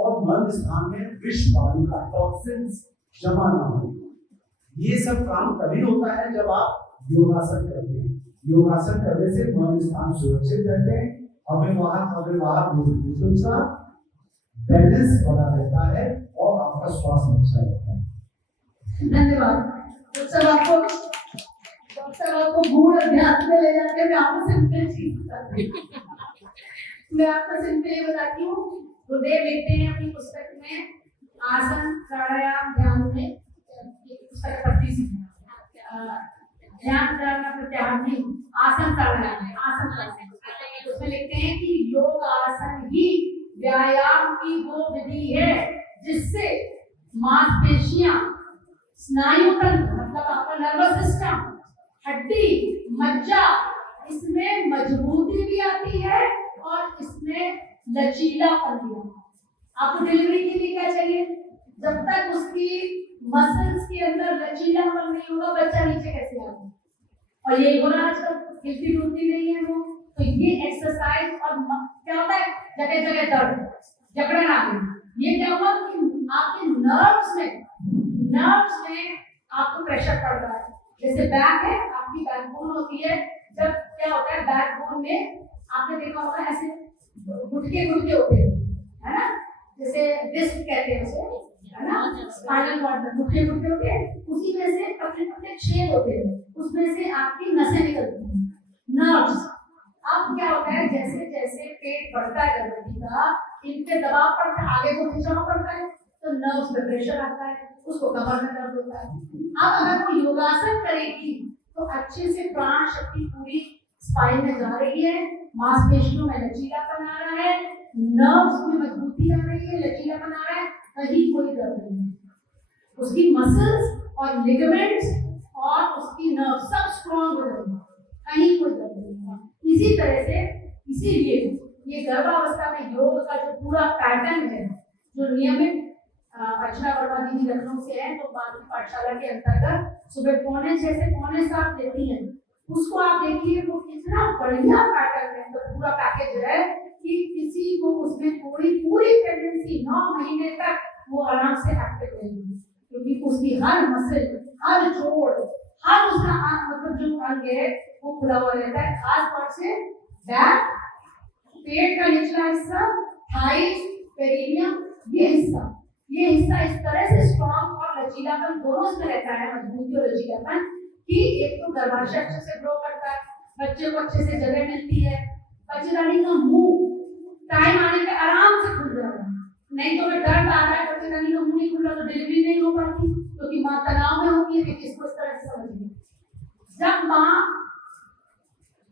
और मर्म स्थान में विष वायु का टॉक्सिन्स जमा ना हो, ये सब काम तभी होता है जब आप योगासन करते हैं। योगासन करने से मर्म स्थान सुरक्षित रहते हैं, अव्यवाह विद्युत का बैलेंस बना रहता है और आपका स्वास्थ्य अच्छा रहता है। धन्यवाद। आपको गूढ़ अध्यात्म में ले जाके मैं आपको सिंपल चीज बताती हूँ। मैं आपको सिंपल ये बताती हूँ, गुरुदेव लिखते हैं अपनी पुस्तक में, आसन प्राणायाम ध्यान में, पुस्तक 25 ध्यान प्राणायाम प्रत्याहार नहीं, आसन प्राणायाम, आसन प्राणायाम, उसमें लिखते हैं कि योग आसन ही व्यायाम की वो विधि है जिससे मांसपेशियां, स्नायु तंत्र मतलब आपका नर्वस सिस्टम, हड्डी, मज्जा, इसमें मजबूती भी आती है और इसमें लचीलापन भी आता है। आपको डिलीवरी के लिए क्या चाहिए? जब तक उसकी मसल्स के अंदर लचीलापन नहीं होगा, बच्चा नीचे कैसे आएगा? और ये बोला आजकल हिलती डुलती नहीं है वो। तो ये एक्सरसाइज और क्या होता है, जगह जगह दर्द, जकड़न आ गई। ये क्या हुआ कि आपके नर्व्स में आपको प्रेशर पड़ रहा है। जैसे बैक है, आपकी बैकबोन होती है। जब क्या होता है, बैकबोन में आपने देखा होगा ऐसे घुटके होते हैं, है ना, जैसे डिस्क कहते हैं उसे, है ना, स्पाइनल कॉर्ड में घुटके होते हैं। उसी में से पतले छेद होते हैं, उसमें से आपकी नसें निकलती हैं, नर्व्स। अब क्या होता है, जैसे जैसे पेट बढ़ता है गर्भवती का, इन पे दबाव पड़ता है, आगे को खिंचाव पड़ता है, तो नर्व्स में प्रेशर आता है, उसको कमर में दर्द होता है। अब अगर कोई योगासन करेगी तो अच्छे से प्राण शक्ति पूरी स्पाइन में जा रही है, मांसपेशियों में लचीलापन आ रहा है, नर्व्स में मजबूती आ रही है, लचीलापन आ रहा है, कहीं कोई दर्द नहीं है। उसकी मसल्स और लिगामेंट्स और उसकी नर्व सब स्ट्रॉन्ग हो रही है, कहीं कोई दर्द नहीं है। इसी तरह से, इसीलिए ये गर्भावस्था में योग का जो पूरा पैटर्न है, जो नियमित अर्चना वर्मा दीदी लखनऊ से है, तो बाकी पाठशाला के अंतर्गत सुबह 6:45 से 6:45 लेती हैं, उसको आप देखिए, वो कितना बढ़िया पैटर्न है, तो पूरा पैकेज है कि किसी को उसमें कोई पूरी प्रेगनेंसी 9 महीने तक वो आराम से एक्टिव रहेगी, क्योंकि उसकी हर मसल, हर जोड़, हर उसका मतलब जो अंग है वो खुला हुआ रहता है, खास तौर से बैक, पेट का निचला हिस्सा, थाइस, पेरिनियम, ये हिस्सा इस तरह से स्ट्रॉन्ग और लचीलापन दोनों से रहता है, मजबूती और लचीलापन, कि एक तो गर्भाशय अच्छे से ग्रो करता है, बच्चे को अच्छे से जगह मिलती है, बच्चेदानी का मुंह टाइम आने पे आराम से खुल जाता है। नहीं तो अगर दर्द आ रहा है, बच्चेदानी का मुंह नहीं खुल रहा, तो डिलीवरी नहीं हो पाती, क्योंकि माँ तनाव में होती है। कि इसको इस तरह से समझिए, जब माँ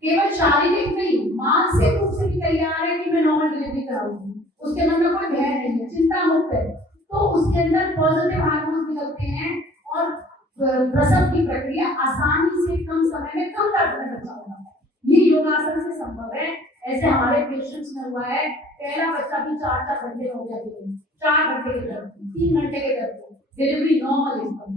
केवल शारीरिक नहीं, मानसिक रूप से भी तैयार है कि मैं नॉर्मल डिलीवरी कराऊंगी, उसके मन में कोई भय नहीं है, चिंता मुक्त है, तो उसके अंदर पॉजिटिव हार्मोन्स निकलते हैं और प्रसव की प्रक्रिया आसानी से कम समय में कम दर्द में बचा होगा। ये योगासन से संभव है। ऐसे हमारे पेशेंट्स में हुआ है, पहला बच्चा भी 4-4 घंटे हो गया, 4 घंटे के दर्द, 3 घंटे के दर्द, डिलीवरी नॉर्मल एकदम।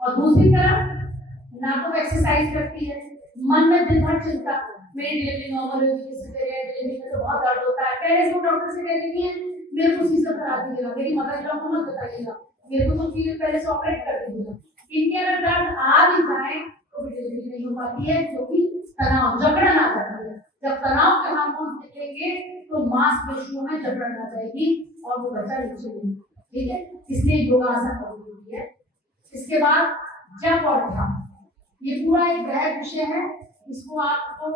और दूसरी तरफ ना तो एक्सरसाइज करती है, मन में दिन भर चिंता, मेरी डिलीवरी नॉर्मल होगी, किसी तरह डिलीवरी में तो बहुत दर्द होता है, पहले से डॉक्टर से कह देती है मेरे को सीजर करा दीजिएगा, मेरी मदर को मत बताइएगा, मेरे को तो पहले से ऑपरेट कर दीजिएगा। इनके अगर दर्द आ भी जाए तो भी डिलीवरी नहीं हो पाती है, क्योंकि तनाव, जकड़न आ जाती है। जब तनाव के हार्मोन निकलेंगे तो मांसपेशियों में जकड़न आ जाएगी और वो बच्चा नीचे नहीं, ठीक है, इसलिए योगासन बहुत जरूरी है। इसके बाद जप और ध्यान, ये पूरा एक गहरा विषय है, इसको आपको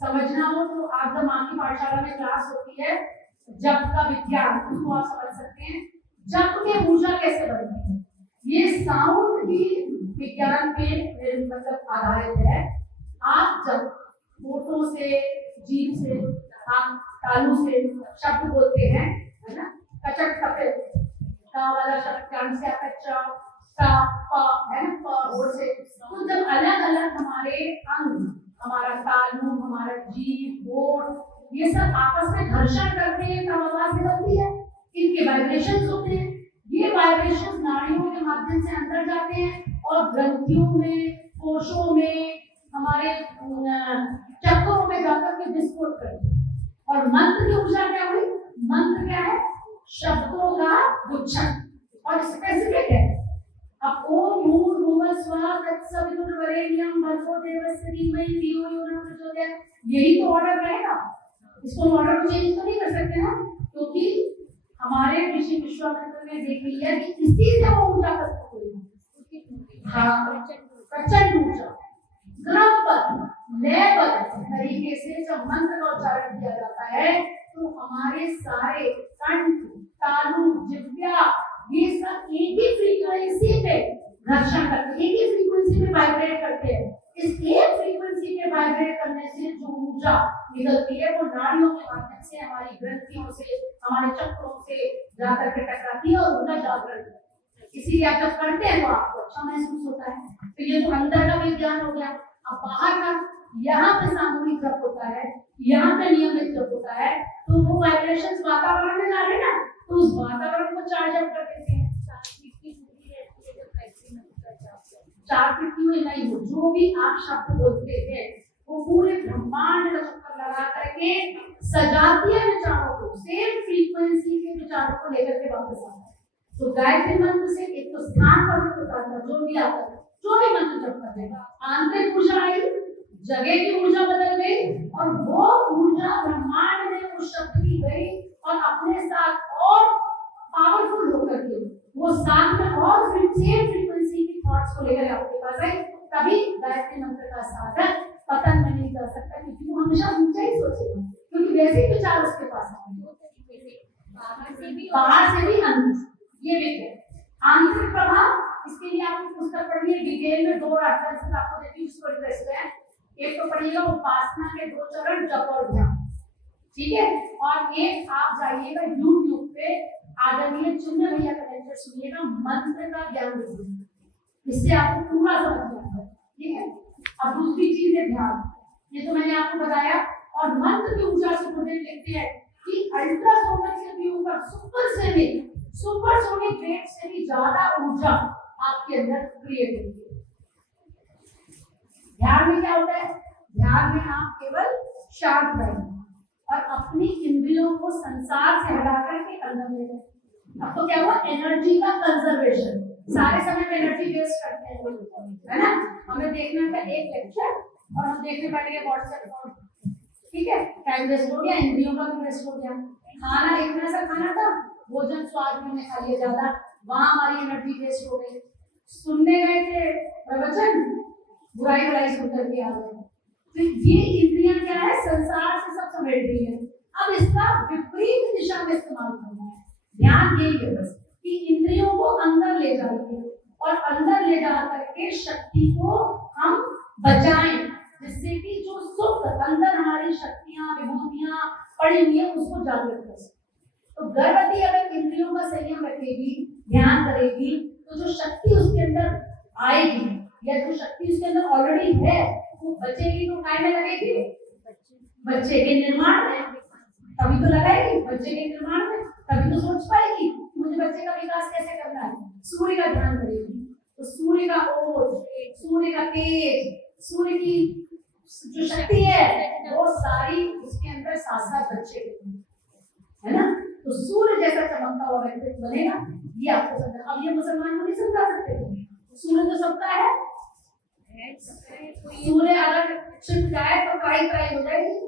समझना हो तो आप जब माँ की पाठशाला में क्लास होती है, जप का विज्ञान, उसको आप समझ सकते हैं। जप में ऊर्जा कैसे बढ़ती है, ये साउंड की विज्ञान पे मतलब आधारित है। आप जब होठों से, जीभ से, आप तालू से शब्द बोलते हैं, है ना, कचक कपे का वाला शब्द कान से आता है, च, टा, प, है ना, प होठ से, तो जब अलग अलग हमारे अंग, हमारा तालू, हमारा जीभ, होठ, ये सब आपस में घर्षण करते हैं तब आवाज निकलती है, इनके वाइब्रेशंस होते हैं। ये वाइब्रेशंस नाड़ियों के माध्यम से अंदर जाते हैं और ग्रंथियों में, कोशों में, हमारे चक्रों में जाकर के विस्फोट करते हैं। और मंत्र की ऊर्जा क्या हुई? मंत्र क्या है? शब्दों का गुच्छन और स्पेसिफिक है। अब ओम भूर्भुवः स्वः तत्सवितुर्वरेण्यं भर्गो देवस्य धीमहि धियो यो नः प्रचोदयात्, यही तो ऑर्डर रहेगा। इसको ऑर्डर को चेंज तो नहीं कर सकते ना, क्योंकि हमारे ऋषि विश्वामित्र ने देख लिया कि इसी से वो ऊर्जा प्रस्तुत हुई। हाँ, प्रचंड ऊर्जा, क्रमबद्ध, लयबद्ध तरीके से जब मंत्र का उच्चारण किया जाता है तो हमारे सारे कंठ, तालु, जिह्वा, ये सब एक ही फ्रीक्वेंसी पे घर्षण करते हैं, एक ही फ्रीक्वेंसी पे वाइब्रेट करते हैं। इस एक फ्रीक्वेंसी पे वाइब्रेट करने से जो ऊर्जा निकलती है वो नाड़ियों के माध्यम से, हमारी ग्रंथियों से, हमारे चक्रों से जाकर के टकराती है और ऊर्जा जागृत होती है। इसीलिए आप जब करते हैं तो आपको अच्छा महसूस होता है। तो ये तो अंदर का विज्ञान हो गया। अब बाहर का, यहाँ पे सामूहिक जप होता है, यहाँ पे नियमित जप होता है, तो वो वाइब्रेशंस वातावरण में जा रहे हैं ना, तो उस वातावरण को चार्ज अप कर देते हैं। 4 पृथ्वी में नहीं हो, जो भी आप शब्द बोलते हैं वो पूरे ब्रह्मांड का चक्कर लगा करके सजाती है विचारों को, सेम फ्रीक्वेंसी के विचारों को लेकर के वापस आता है। तो गायत्री मंत्र से एक तो स्थान पर होता है, जो भी आता है, जो भी मंत्र जप करते हैं, आंतरिक ऊर्जा आई, जगह की ऊर्जा बदल गई, और वो ऊर्जा ब्रह्मांड में उस शब्द की गई और अपने साथ और पावरफुल होकर के वो साथ में और सेम फ्रीक्वेंसी की थॉट्स को लेकर आपके पास आई। तभी गायत्री मंत्र का साधक पतन में नहीं कर सकता, क्योंकि वो हमेशा ऊंचा ही सोचेगा, क्योंकि वैसे ही विचार उसके पास आएंगे, बाहर से भी अंदर। ये देखिए आंतरिक प्रभाव, इसके लिए आपको पुस्तक पढ़नी है, डिटेल में 2 रेफरेंसेस आपको देती हूँ, इसको इंटरेस्ट है। एक तो पढ़िएगा उपासना के 2 चरण, जप और ध्यान, ठीक है। और एक आप जाइएगा YouTube पे, आदरणीय चुन्ने भैया का लेक्चर सुनिएगा, मंत्र का ज्ञान दीजिए, इससे आपको पूरा समझ में आता है, ठीक है। अब दूसरी चीज है ध्यान, ये तो मैंने आपको बताया। और मंत्र की ऊर्जा से गुरुदेव लिखते हैं कि अल्ट्रासोनिक से भी ऊपर सुपरसोनिक वेव से भी ज्यादा ऊर्जा आपके अंदर क्रिएट होती है। ध्यान में क्या होता है? ध्यान में आप केवल शांत रहें और अपनी इंद्रियों को संसार से हटा करके अंदर ले जाए। अब तो क्या हुआ, एनर्जी का कंजर्वेशन, सारे समय में एनर्जी वेस्ट करते हैं, है ना। हमें देखना था एक लेक्चर और हम देखने बैठे व्हाट्सएप पर, ठीक है, टाइम वेस्ट हो गया, इंद्रियों का भी वेस्ट हो गया। खाना इतना सा खाना था, भोजन स्वाद में खा लिया ज्यादा, वहां हमारी एनर्जी वेस्ट हो गई। सुनने गए थे प्रवचन, बुराई सुन करके आ गए। तो ये इंद्रियां क्या है, संसार से सब समेट रही है। अब इसका विपरीत दिशा में इस्तेमाल करना है। ध्यान यही है बस कि इंद्रियों को अंदर ले जाइए और अंदर ले जा करके शक्ति को हम बचाएं, जिससे कि जो सुप्त अंदर हमारी शक्तियां विभूतियां पड़ी हुई है उसको जागृत कर सके। तो गर्भवती अगर इंद्रियों का संयम रखेगी, ध्यान करेगी, तो जो शक्ति उसके अंदर आएगी या जो शक्ति उसके अंदर ऑलरेडी है वो बचेगी, तो काय में लगेगी, बच्चे के निर्माण में, तभी तो लगाएगी बच्चे के निर्माण में, तभी तो सोच पाएगी मुझे बच्चे का विकास कैसे करना है। सूर्य का ध्यान करेगी तो सूर्य का ओज, सूर्य का तेज, सूर्य की जो शक्ति है वो सारी उसके अंदर साथ साथ बच्चे के, है ना। तो सूर्य जैसा चमकता हुआ व्यक्तित्व बनेगा, ये आपको समझना। अब ये मुसलमान को नहीं समझा सकते, सूर्य तो सबका है, सूर्य अगर छिप जाए तो काई हो जाएगी,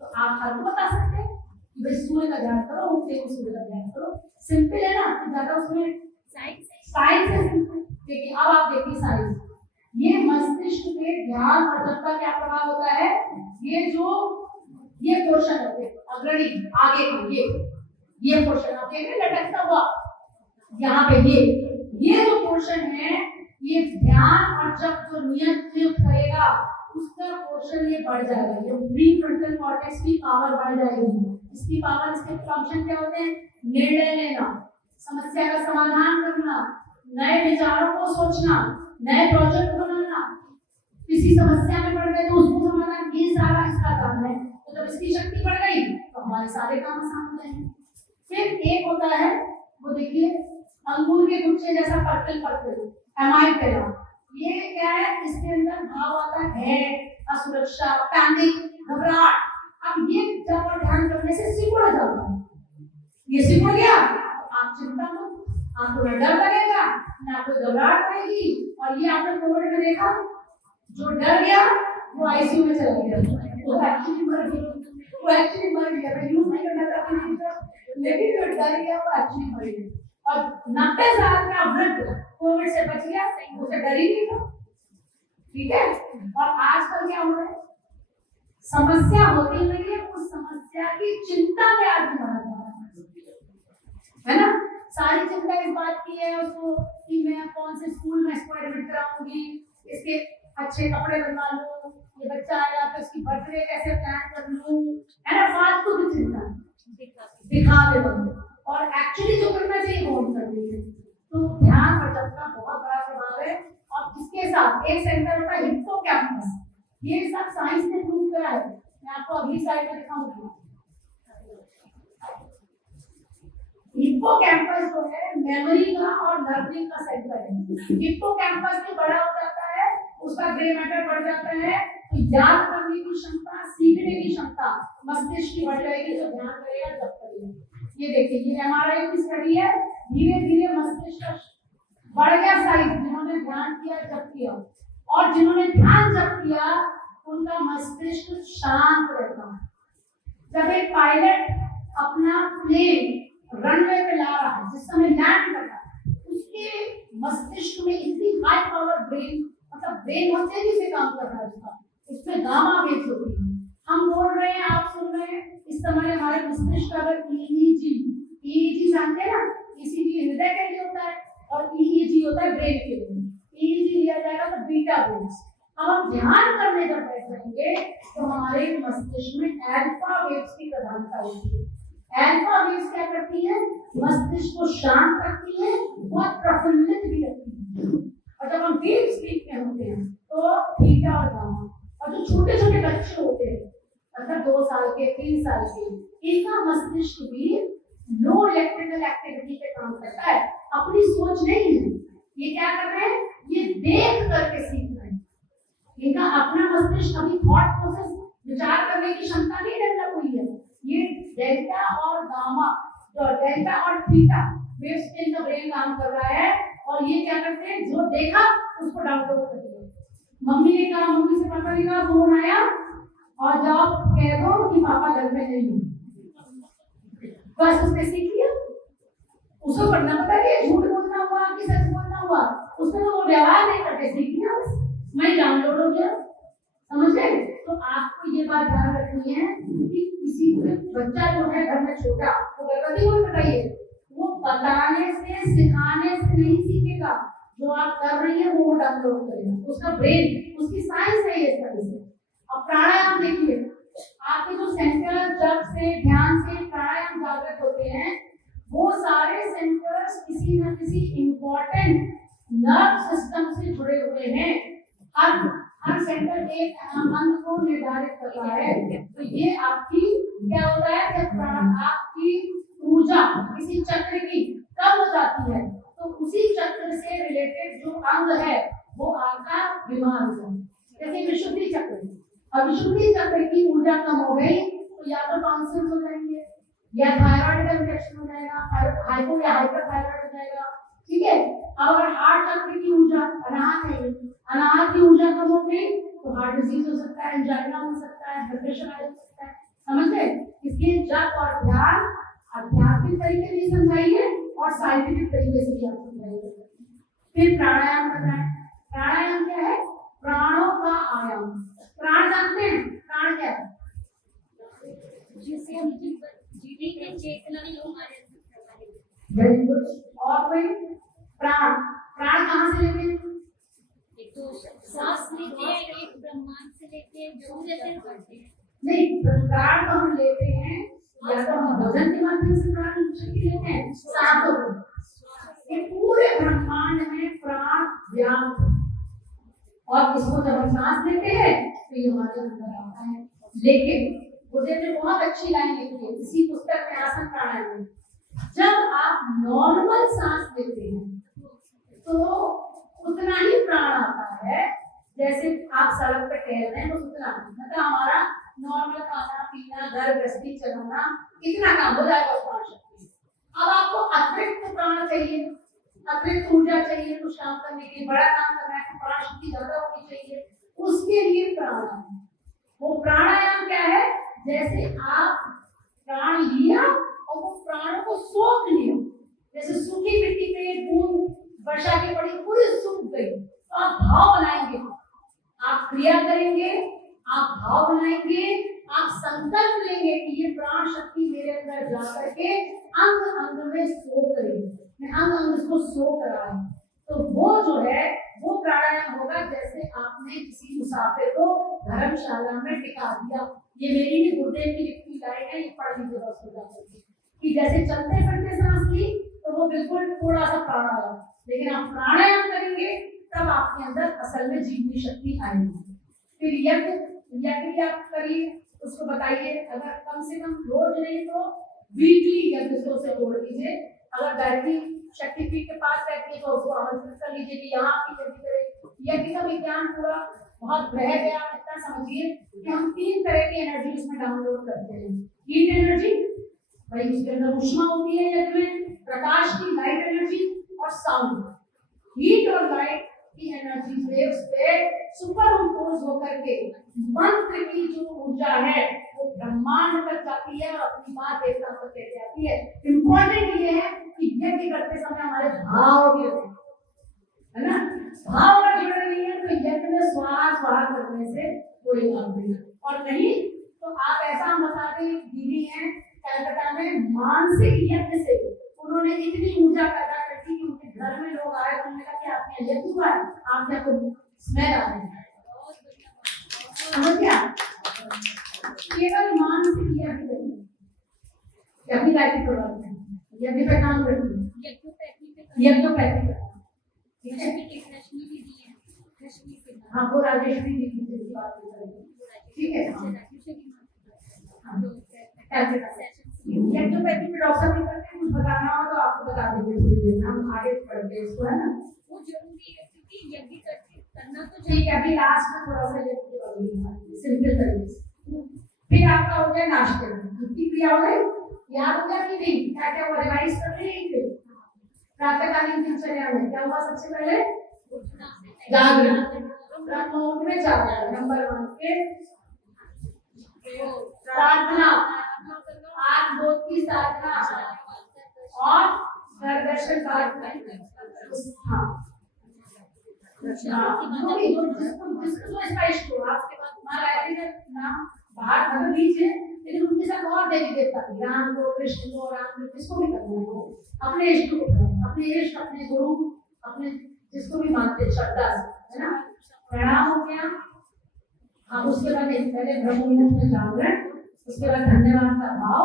तो आप हर को बता सकते हैं कि भाई सूर्य का ध्यान करो, उठते को सूर्य का ध्यान करो। सिंपल है ना, ज्यादा उसमें साइंस है सिंपल। देखिए अब आप देखिए साइंस, ये मस्तिष्क के ध्यान और जप का क्या प्रभाव होता है, ये पोर्शन होते हैं अग्रणी आगे का, ये पोर्शन आप देख रहे हैं लटकता हुआ यहाँ पे, ये जो पोर्शन है, ये ध्यान और जप जो नियंत्रित करेगा उसका पोर्शन ये बढ़ जाएगा, ये प्रीफ्रंटल कॉर्टेक्स की पावर बढ़ जाएगी। इसकी पावर, इसके फंक्शन क्या होते हैं, निर्णय लेना, समस्या का समाधान करना, नए विचारों को सोचना, नए प्रोजेक्ट बनाना, किसी समस्या में पड़ गए तो उसको समाधान, ये सारा इसका काम है। तो जब इसकी शक्ति बढ़ गई तो हमारे सारे काम आसान हो जाएंगे। फिर एक होता है वो देखिए अंगूर के गुच्छे जैसा पर्पल एमाइड, ये क्या है, इसके अंदर भाव आता है असुरक्षा, पैनिक, घबराहट। अब ये जब और ध्यान करने से सिकुड़ जाता है, ये सिकुड़ गया आप चिंता मत, आपको न डर लगेगा न आपको घबराहट रहेगी। और ये आपने कोविड में देखा, जो डर गया वो आईसीयू में चला गया, वो एक्चुअली मर गया, मैं यूज नहीं करना चाहती, लेकिन जो डर गया वो एक्चुअली मर गया। और 90 साल का वृद्ध कोविड से बच गया, उसे डर ही नहीं था, ठीक है। और आजकल क्या हो रहा है, समस्या होती नहीं है, उस समस्या की चिंता में आदमी बना जा रहा है ना। सारी चिंता इस बात की है उसको कि मैं कौन से स्कूल में इसको एडमिट कराऊंगी, इसके अच्छे कपड़े बनवा लूं, ये बच्चा आएगा तो इसकी बर्थडे कैसे प्लान कर लूं, है ना। फालतू की चिंता, दिखावे बनो, और एक्चुअली जो करना चाहिए वो कर दीजिए। तो ध्यान और जप का बहुत बड़ा प्रभाव है। और इसके साथ एक सेंटर होता है हिप्पोकैम्पस, ये सब साइंस ने प्रूव करा है। मैं आपको अगली स्लाइड में दिखाऊंगी। हिप्पोकैम्पस जो है मेमोरी का और लर्निंग का सेंटर है। हिप्पोकैम्पस भी बड़ा हो जाता है, उसका ग्रे मैटर बढ़ जाता है, तो याद करने की क्षमता, सीखने की क्षमता मस्तिष्क की बढ़ जाएगी, जो ध्यान करेगा जब करेगा। ये देखिए, ये एमआरआई की स्टडी है। धीरे धीरे मस्तिष्क बढ़ गया साइज, जिन्होंने ध्यान किया जब किया, और जिन्होंने ध्यान जब किया उनका मस्तिष्क शांत रहता है। जब एक पायलट अपना प्लेन रनवे पे ला रहा है, जिस समय लैंड कर रहा है, उसके मस्तिष्क में इतनी हाई पावर ब्रेन, मतलब ब्रेन बहुत तेजी से काम कर रहा है उसका, उसमें गामा वेव्स होती है। हम बोल रहे हैं, आप सुन रहे हैं, इस समय हमारे मस्तिष्क का अगर ईईजी जानते हैं ना, ईसीजी हृदय के लिए होता है और ईईजी होता है ब्रेन के लिए। ईईजी लिया जाएगा तो बीटा वेव्स। अब हम ध्यान करने जब बैठ जाएंगे तो हमारे मस्तिष्क में अल्फा वेव्स की प्रधानता होती है। अल्फा वेव्स क्या करती है? मस्तिष्क को शांत रखती है, बहुत प्रफुल्लित भी रखती है। और जब हम डीप स्लीप में होते हैं तो थीटा और गामा, और जो छोटे छोटे बच्चे होते हैं, मतलब 2 साल के, 3 साल के, इनका मस्तिष्क भी लो इलेक्ट्रिकल एक्टिविटी पे काम करता है। अपनी सोच नहीं है, ये क्या कर रहे हैं? ये देख करके सीख रहे हैं। इनका अपना मस्तिष्क अभी थॉट प्रोसेस, विचार करने की क्षमता नहीं डेवलप हुई है। ये डेल्टा और गामा, जो डेल्टा और थीटा वेव्स पे इनका ब्रेन काम कर रहा है, और ये क्या करते हैं? जो देखा उसको डाउनलोड कर दिया। मम्मी ने कहा, मम्मी से पापा ने कहा फोन आया और जाओ कह दो कि पापा घर में नहीं है, बस उसने सीख लिया। उसको पढ़ना पता है, झूठ बोलना हुआ कि सच बोलना हुआ, उसने तो वो व्यवहार नहीं करके सीख लिया, बस मैं डाउनलोड हो गया। समझ गए? तो आपको ये बात ध्यान रखनी है कि किसी बच्चा जो है घर में छोटा, वो गर्भवती को बताइए, वो बताने से, सिखाने से नहीं सीखेगा। जो आप कर रही है वो डाउनलोड करेगा, उसका ब्रेन, उसकी साइंस है ये तरह से। अब प्राणायाम देखिए, आपके जो सेंटर जब से ध्यान से प्राणायाम जागृत होते हैं, वो सारे सेंटर्स किसी न किसी इंपॉर्टेंट नर्व सिस्टम से जुड़े हुए हैं। हर सेंटर एक अंग को निर्धारित कर रहा है। तो ये आपकी क्या होता है? जब आपकी ऊर्जा किसी चक्र की कम हो जाती है तो उसी चक्र से रिलेटेड जो अंग है वो आपका बीमार हो जाता है। जैसे विशुद्धि चक्र, और विशुद्धि चक्र की ऊर्जा कम हो गई तो या तो टॉन्सिल्स हो जाएंगे, या थायराइड का इन्फेक्शन हो जाएगा, हाइपो या हाइपरथायराइड हो जाएगा। ठीक है? अब अगर हार्ट चक्र की ऊर्जा, अनाहत है, अनाहत की ऊर्जा कम हो गई तो हार्ट डिजीज हो सकता है, एंजाइना हो सकता है, ब्लड प्रेशर आ सकता है। समझ गए? इसलिए जप और ध्यान आध्यात्मिक तरीके से समझाइए और साइंटिफिक तरीके से भी आप समझाइए। फिर प्राणायाम करना है। प्राणायाम क्या है? प्राणों का आयाम। प्राण जानते हैं? प्राण क्या है? जिससे हम जीवित के चेतना को मारे। Very good. और कोई? प्राण, प्राण कहाँ से लेते हैं? एक तो सांस लेते हैं, एक ब्रह्मांड से लेते हैं, सूर्य से करते हैं। नहीं, प्राण तो हम लेते हैं या तो हम भोजन के माध्यम से प्राण शक्ति लेते हैं, सांस को। ये पूरे ब्रह्मांड में प्राण व्याप्त, और इसको जब हम सांस लेते हैं तो ये हमारे अंदर आता है। लेकिन बुद्ध ने बहुत अच्छी लाइन लिखी है इसी पुस्तक में, आसन प्राणायाम में। जब आप नॉर्मल सांस लेते हैं तो उतना ही प्राण आता है, जैसे आप सड़क पे टहल रहे हैं तो उतना, मतलब हमारा नॉर्मल खाना पीना, घर गृहस्थी चलाना, इतना काम हो जाएगा प्राण शक्ति। अब आपको अतिरिक्त प्राण चाहिए, अतिरिक्त ऊर्जा चाहिए कुछ काम करने के लिए, बड़ा काम करना है, प्राण शक्ति ज्यादा होनी चाहिए, उसके लिए प्राणायाम। वो प्राणायाम क्या है? जैसे आप प्राण लिया और वो प्राण को सोख लिया, जैसे सूखी मिट्टी पे बूंद वर्षा की पड़ी, पूरी सूख गई, तो आप भाव बनाएंगे, आप क्रिया करेंगे, आप भाव बनाएंगे, आप संकल्प लेंगे कि ये प्राण शक्ति मेरे अंदर जा करके अंग अंग में सो करेगी, मैं अंग अंग को सो करा रहा हूं। तो वो जो है वो प्राणायाम होगा जैसे आपने किसी मुसाफिर को धर्मशाला में टिका दिया। ये मेरी नहीं, गुरुदेव की लिखी लाइन है, ये पढ़ लीजिए उसको जाकर कि जैसे चलते फिरते सांस ली तो वो बिल्कुल थोड़ा सा प्राणायाम, लेकिन आप प्राणायाम करेंगे तब आपके अंदर असल में जीवनी शक्ति आएगी। फिर यज्ञ भी आप करिए, उसको बताइए, अगर कम से कम रोज नहीं तो वीकली यज्ञ को से जोड़ लीजिए। अगर गायत्री शक्तिपीठ के पास रहती है तो उसको आमंत्रित कर लीजिए कि यहाँ की यज्ञ करें। यज्ञ का विज्ञान पूरा बहुत रह गया, इतना समझिए कि हम 3 तरह की एनर्जी इसमें डाउनलोड करते हैं। हीट एनर्जी, भाई उसके अंदर ऊष्मा होती है यज्ञ में, प्रकाश की लाइट एनर्जी, और साउंड। हीट और लाइट की एनर्जी वेव्स पे सुपर इम्पोज होकर के मंत्र की जो ऊर्जा है वो ब्रह्मांड तक जाती है और अपनी बात देवता तक कह जाती है। इम्पोर्टेंट ये है कि यज्ञ करते समय हमारे भाव भी होते हैं, है ना। भाव अगर जुड़े नहीं है तो यज्ञ में स्वाहा स्वाहा करने से कोई लाभ नहीं, और नहीं तो आप ऐसा हम बता दें, दीदी हैं कलकत्ता में, मानसिक यज्ञ से उन्होंने इतनी ऊर्जा पैदा कर दी कि उनके घर में लोग आए तो उन्होंने कहा कि आपके यज्ञ हुआ है, आपने को स्मेल आ रही है, समझ गया। केवल मानसिक यज्ञ अपनी गायत्री करवाते हैं, यज्ञ पे काम करती है, यज्ञोपैथी का, ठीक है। हाँ, वो राजेश्वरी दीदी की बात करेंगे, ठीक है। यज्ञोपैथी में डॉक्टर भी करते हैं, कुछ बताना हो तो आपको बता देंगे थोड़ी देर में, हम आगे बढ़ते हैं इसको, है ना। वो जरूरी है क्योंकि यज्ञ करना तो ठीक है। अभी लास्ट में थोड़ा सा यज्ञ सिंपल तरीके से, फिर आपका हो गया नाश्ते में कितनी क्रिया हो गई, याद हो गया कि नहीं, क्या क्या वो रिवाइज कर रहे हैं। फिर प्रातःकालीन दिनचर्या में क्या हुआ, सबसे पहले जागरण, ब्रह्म में जागरण, नंबर 1 के प्रार्थना, आत्मबोध की साधना और दर्शन साधना। हाँ, जिसको स्पष्ट हो आपके पास माँ गायत्री का नाम बाहर भर लीजिए, लेकिन उनके साथ और देवी देवता राम को, कृष्ण को, राम को, किसको भी करना हो, अपने इष्ट को, अपने इष्ट, अपने गुरु, अपने जिसको भी मानते श्रद्धा से, है ना। प्रणाम हो गया। हम उसके बाद पहले ब्रह्म मुहूर्त में जागरण, उसके बाद धन्यवाद का भाव,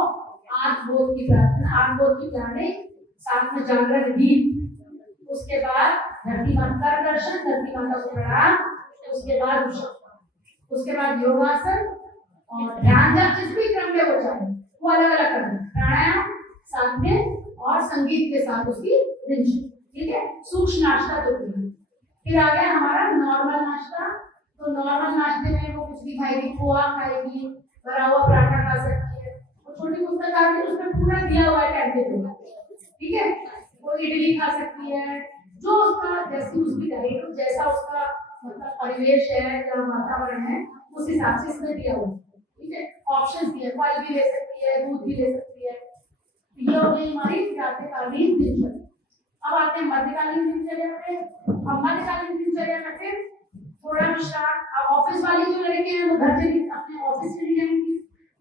आत्मबोध की प्रार्थना, आत्मबोध की प्लानिंग, साथ में जागरण गीत, उसके बाद धरती माता का दर्शन, धरती माता को प्रणाम, उसके बाद योगासन और ध्यान, जब जिस भी क्रम में हो जाए वो अलग अलग करना, प्राणायाम साथ में और संगीत के साथ उसकी दिनचर्या, ठीक है। सूक्ष्म नाश्ता तो फिर आ गया हमारा नॉर्मल नाश्ता। तो नॉर्मल नाश्ते में वो कुछ भी खाएगी, पोहा खाएगी, भरा हुआ पराठा खा सकती है, वो छोटी पुस्तक आती है उसमें पूरा दिया हुआ है टाइम, ठीक है। वो इडली खा सकती है, जो उसका जैसी उसकी डाइट, जैसा उसका मतलब परिवेश है या वातावरण है उस हिसाब से इसमें दिया हुआ है, ठीक है। ऑप्शन दिए, फल भी ले सकती है, दूध भी ले सकती है। ये हो गई हमारी प्रातःकालीन दिनचर्या। अब आते हैं मध्यकालीन दिनचर्या पे। अब मध्यकालीन दिनचर्या में फिर थोड़ा विश्राम। अब ऑफिस वाली जो लड़के हैं वो घर से अपने ऑफिस चली जाएंगी,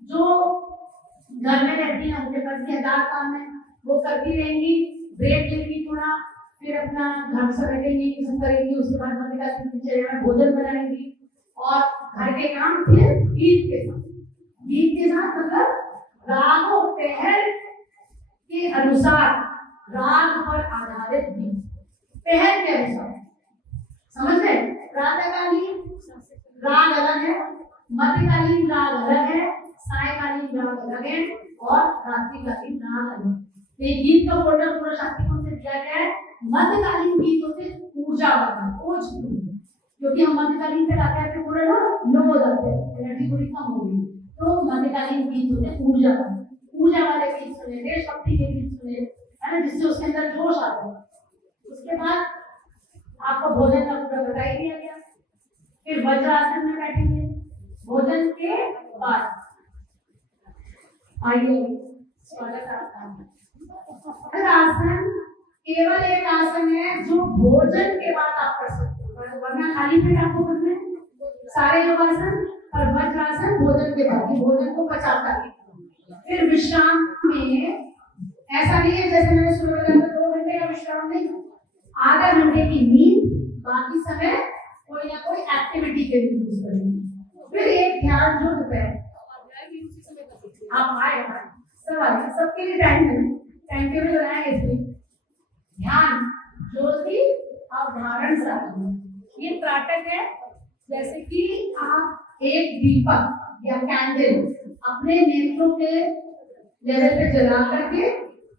जो घर में रहती हैं उनके पास हजार काम है वो करती रहेंगी, ब्रेक लेंगी थोड़ा, फिर अपना घर से बैठेंगी, सब करेंगी, उसके बाद मध्यकालीन दिनचर्या में भोजन बनाएंगी और घर के काम फिर गीत के साथ, गीत के साथ मतलब रागों पहल के अनुसार, राग पर आधारित गीत, पहल के अनुसार, समझ रहे। प्रातःकालीन राग अलग है, मध्यकालीन राग अलग है, सायकालीन राग अलग है और रात्रिकालीन राग अलग है। ये गीत का फोल्डर पूरा शाक्तिकों से दिया गया है। मध्यकालीन गीत होते ऊर्जा वाला, ओज, क्योंकि हम मध्यकालीन पे लाते हैं थोड़ा ना लो हो जाते हैं, एनर्जी थोड़ी कम होगी, तो मध्यकालीन गीत होते ऊर्जा वाले, ऊर्जा वाले गीत सुने, देशभक्ति के गीत सुने, है ना, जिससे उसके अंदर जोश आता है। उसके बाद आपको भोजन का पूरा बता ही दिया गया। फिर वज्रासन में बैठेंगे भोजन के बाद। आइए, स्वागत है आपका। आसन केवल एक आसन है जो भोजन के बाद आप कर सकते हो, वरना खाली पेट आपको करना है सारे योगासन, और वज्रासन भोजन के बाद, भोजन को पचाता है। फिर विश्राम में ऐसा नहीं है जैसे मैंने शुरू में 2 घंटे का विश्राम नहीं, आधा घंटे की नींद, बाकी समय कोई ना कोई एक्टिविटी के लिए यूज करेंगे। फिर एक ध्यान जो होता है, आप आए सब आए, सबके लिए टाइम टेबल बनाया है इसमें। ध्यान, ज्योति, अवधारण साधना, ये त्राटक है, जैसे कि आप एक दीपक या कैंडल अपने नेत्रों के लेवल पे जला करके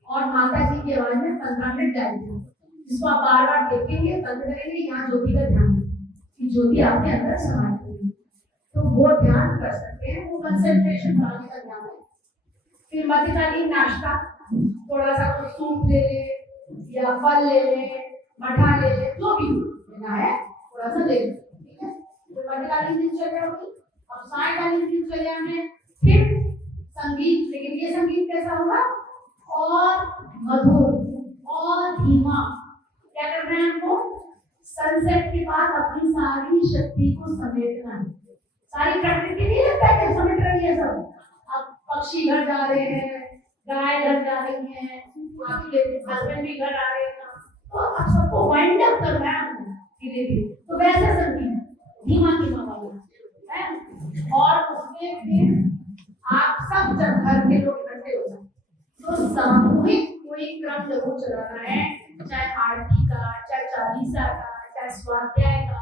और माता जी की आवाज में 15 मिनट डालिए, जिसको आप बार बार देखेंगे, बंद करेंगे, यहाँ ज्योति का ध्यान कि ज्योति आपके अंदर समाई हुई है, तो वो ध्यान कर सकते हैं, वो कंसंट्रेशन बढ़ाने का ध्यान है। फिर मध्यकालीन नाश्ता, थोड़ा सा कुछ सूप ले ले या फल ले ले, मठा ले ले, जो भी लेना है थोड़ा सा ले ले, ठीक है। तो मध्यकालीन दिनचर्या होगी। अब सायकालीन दिनचर्या में फिर संगीत, लेकिन ये संगीत कैसा होगा? और मधुर और धीमा। क्या करना है हमको? सनसेट के बाद अपनी सारी शक्ति को समेटना है। सारी प्रकृति नहीं लगता है समेट रही है सब। अब पक्षी घर जा रहे हैं, गाय घर जा रही है, आपके हस्बैंड भी घर आ रहे हैं, तो अब सबको वाइंड अप करना है धीरे धीरे। तो वैसा संगीत धीमा धीमा वाला है। और उसमें फिर आप सब जब घर के लोग इकट्ठे हो जाए तो सामूहिक कोई क्रम जरूर चलाना है, चाहे आरती का, चाहे चालीसा का, चाहे स्वाध्याय का।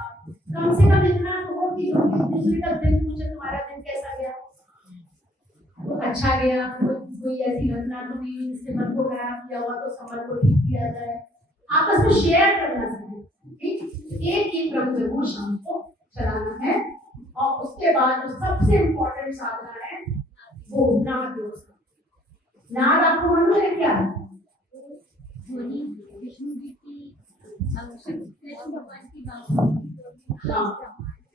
कम से कम इतना तो हो कि दूसरे का दिन पूछे तुम्हारा दिन कैसा गया, तो अच्छा गया, कोई ऐसी घटना तो नहीं हुई जिससे मन को खराब किया हुआ, तो समझ को ठीक किया जाए। आपस में शेयर करना चाहिए। एक ही क्रम जरूर शाम को चलाना है। और उसके बाद जो सबसे इम्पोर्टेंट साधना है वो नाद योग। नाद आपको मालूम है क्या? ध्वनि विष्णु जी की, कृष्ण भगवान की बात। हाँ,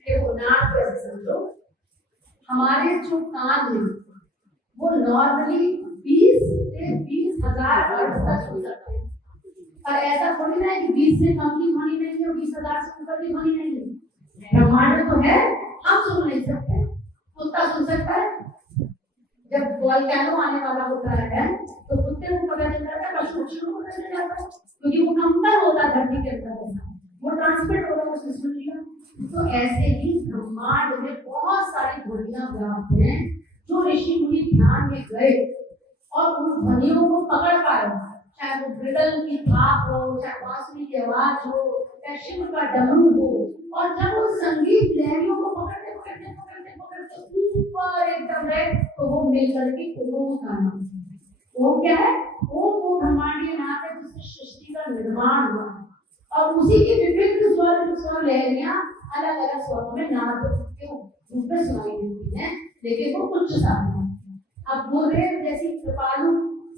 देखो नाद कैसे समझो, हमारे जो कान हैं वो नॉर्मली 20 से 20,000 हर्ट्ज तक हो जाते हैं। पर ऐसा थोड़ी ना है कि 20 से कम की ध्वनि नहीं है और 20,000 से ऊपर की ध्वनि नहीं है। ब्रह्मांड तो है, हम सुन नहीं सकते, कुत्ता सुन सकता है। जब वोल्केनो आने वाला होता है तो कुत्ते को पता नहीं चलता, पशु पक्षियों को पता नहीं चलता, क्योंकि वो कंपन होता है धरती के अंदर, वो ट्रांसमिट हो रहा है, उसने सुन लिया। तो ऐसे ही ब्रह्मांड में बहुत सारी ध्वनियां व्याप्त हैं जो ऋषि मुनि ध्यान में गए और उन ध्वनियों को पकड़ पाए, चाहे वो मृदंग की थाप हो, चाहे बांसुरी की आवाज हो, चाहे शिव का डमरू हो। और जब वो संगीत लहरियों को पकड़ते पकड़ते पकड़ते पकड़ते ऊपर एकदम गए तो वो मिलकर के ओम का नाम, वो क्या है? वो ब्रह्मांडीय नाद है जिससे सृष्टि का निर्माण हुआ। और उसी की विभिन्न स्वर लहरियां अलग अलग स्वरों में नाद के रूप में सुनाई देती हैं, लेकिन वो उच्च साधना है। अब गुरुदेव जैसी कृपालु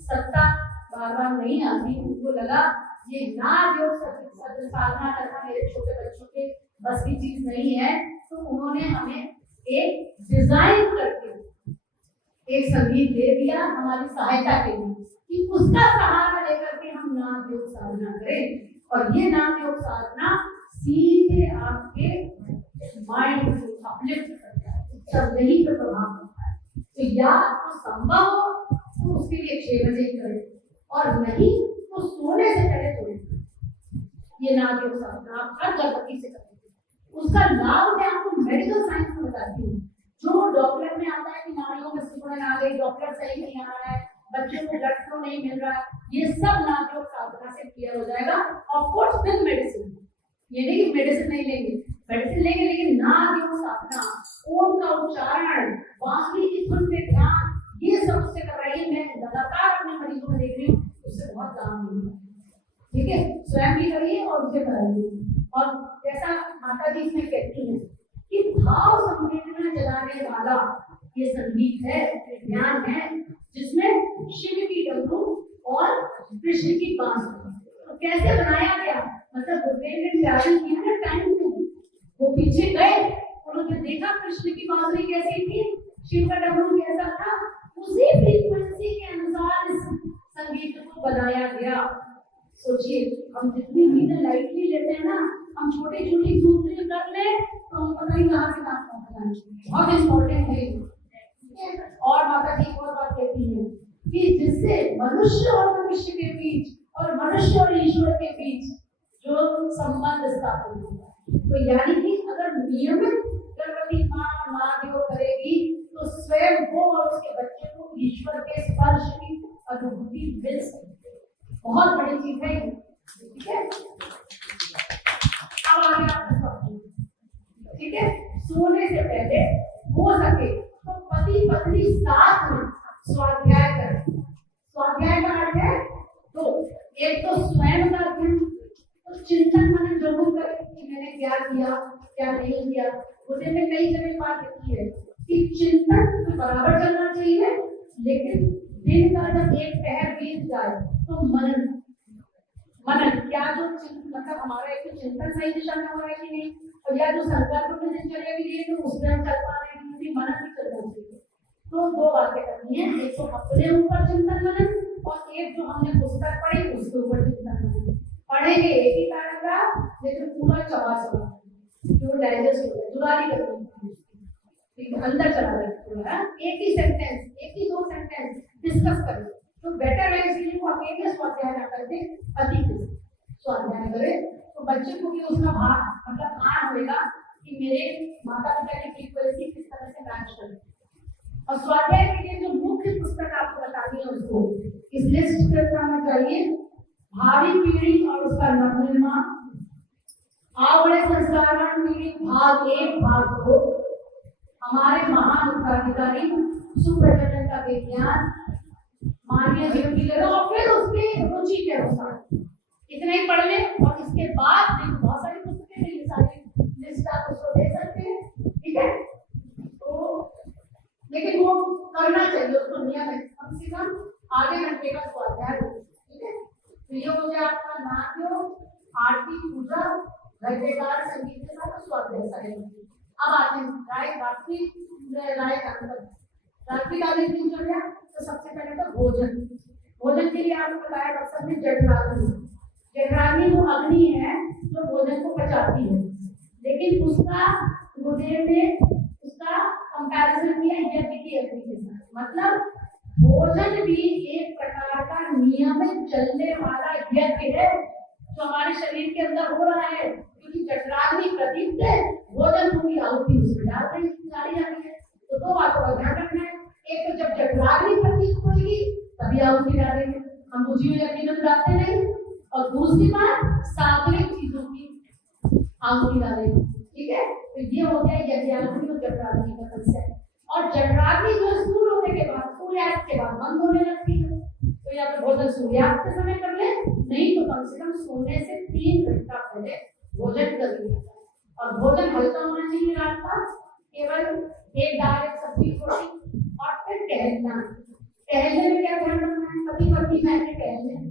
सत्ता बार बार नहीं आती, उनको लगा ये नाद योग साधना करना मेरे छोटे बच्चों के बस की चीज नहीं है, तो उन्होंने हमें एक डिजाइन करके एक संगीत दे दिया हमारी सहायता के लिए कि उसका सहारा लेकर के हम नाद योग साधना करें। और ये नाद योग साधना सीधे आपके माइंड को अपलिफ्ट करता है, संगीत पर प्रभाव पड़ता है। तो या तो संभव हो तो उसके लिए 6 बजे करें, और नहीं तो सोने से पहले थोड़ी ये नाद योग साधना आप हर गति से करें। उसका लाभ मैं आपको मेडिकल साइंस में बताती हूँ। जो डॉक्टर में आता है कि नाड़ियों में सिकुड़न आ गई, डॉक्टर सही नहीं आ रहा है, बच्चों को ब्लड फ्लो नहीं मिल रहा, ये सब नाद योग साधना से क्लियर हो जाएगा। ऑफ कोर्स विद मेडिसिन, ये नहीं कि मेडिसिन नहीं लेंगे, मेडिसिन लेंगे, लेकिन नाद योग साधना, ओम का उच्चारण, बांसुरी की धुन पे ध्यान, ये सब उससे कराइए। मैं लगातार अपने मरीजों में देख रही हूँ, उससे बहुत लाभ मिल रहा है। ठीक है, स्वयं भी करिए और उसे कराइए। और जैसा माता जी इसमें कहती है कि भाव संवेदना जगाने वाला ये संगीत है, ध्यान है, जिसमें शिव की डमरू और कृष्ण की बांसुरी। तो कैसे बनाया गया? मतलब गुरुदेव ने तैयारी की ना टाइम को, वो पीछे गए, उन्होंने देखा कृष्ण की बांसुरी कैसी थी, शिव का डमरू कैसा था, उसी फ्रीक्वेंसी के अनुसार इस संगीत को बनाया गया। सोचिए, हम जितनी चीजें लाइटली लेते हैं ना, हम छोटी छोटी सूत्री कर ले तो हम पता नहीं कहाँ से कहाँ पहुंचना है। बहुत इम्पोर्टेंट है। और माता जी और बात कहती है कि जिससे मनुष्य और मनुष्य के बीच और मनुष्य और ईश्वर के बीच जो संबंध स्थापित होगा, तो यानी कि अगर नियमित गर्भवती माँ नाद योग करेगी तो स्वयं वो और उसके बच्चे को ईश्वर के स्पर्श की अनुभूति मिल सकती है। बहुत बड़ी चीज है, ठीक है। अब आगे आप ठीक है। सोने से पहले हो सके तो पति पत्नी साथ में स्वाध्याय करें। स्वाध्याय का अर्थ है तो एक तो स्वयं का अध्ययन, तो चिंतन मनन जरूर करें कि मैंने क्या किया क्या नहीं किया। मुझे ने कई जगह बात लिखी है कि चिंतन तो बराबर चलना चाहिए, लेकिन दिन का जब एक पहर बीत जाए तो मनन क्या जो मतलब हमारा एक तो चिंतन सही दिशा में हो रहा है कि नहीं, और या जो संकल्प में दिनचर्या के लिए तो उसमें हम चल पा रहे हैं कि मनन भी चलना चाहिए। तो दो बातें करनी है, एक तो अपने ऊपर चिंतन मनन और एक जो हमने पुस्तक पढ़ी उसके ऊपर चिंतन मनन। पढ़ेंगे एक ही पैराग्राफ लेकिन पूरा चबा जो डाइजेस्ट हो जाए, जुगाली करनी अंदर चला जाए, एक ही सेंटेंस एक ही दो सेंटेंस डिस्कस करें तो बेटर है। इसलिए वो अकेले स्वाध्याय ना करके अति स्वाध्याय करे तो बच्चे को भी उसका भाग मतलब ज्ञान होगा कि मेरे माता पिता की फ्रीक्वेंसी किस तरह से मैच करें। और स्वाध्याय के लिए जो मुख्य पुस्तक आपको बतानी है उसको इस लिस्ट पे करना चाहिए। भावी पीढ़ी और उसका नवनिर्माण, आवड़े संस्कारण पीढ़ी भाग 1 भाग 2, हमारे महान उत्तराधिकारी, सुप्रजनन का विज्ञान, मानवीय जीवन की जगह, और फिर उसके रुचि के अनुसार इतना ही पढ़ ले। और इसके बाद बहुत सारी पुस्तकें हैं, ये सारी लिस्ट आप उसको दे सकते हैं, ठीक है। तो लेकिन वो करना चाहिए, उसको नियमित कम से कम आधे घंटे का स्वाध्याय हो, ठीक है। तो ये हो गया आपका नाट्य, आरती, पूजा, घंटेकार, संगीत के साथ स्वाध्याय करेंगे। अब आते हैं रात्रि का दिनचर्या। तो सबसे पहले तो भोजन के लिए आपको बताया डॉक्टर ने जठराग्नि वो अग्नि है जो भोजन को पचाती है, लेकिन उसका गुरुदेव ने उसका कंपैरिजन किया यज्ञ की अग्नि के साथ। मतलब भोजन भी एक प्रकार का नियमित चलने वाला यज्ञ है जो हमारे शरीर के अंदर हो रहा है, क्योंकि जठराग्नि प्रदीप्त है, भोजन पूरी आहुति उसमें डाली जा रही है। तो दो बातों का ध्यान रखना है, एक तो जब जठराग्नि प्रदीप्त होगी तभी आहुति डालेंगे, हम बुझी हुई अग्नि में डालते नहीं। और दूसरी बात सात्विक चीजों की आहुति डालेंगे, ठीक है। तो ये हो गया यज्ञाग्नि और जठराग्नि का कंसेप्ट। और जठराग्नि जो स्थूल होने के बाद सूर्यास्त के बाद बंद होने लगती है, तो या तो भोजन सूर्यास्त के समय कर ले, नहीं तो कम से कम सोने से 3 घंटा पहले भोजन कर लिया। और भोजन हल्का होना चाहिए रात का, केवल एक दाल एक सब्जी रोटी, और फिर टहलना। टहलने में क्या ध्यान रखना है, पति पत्नी में टहलने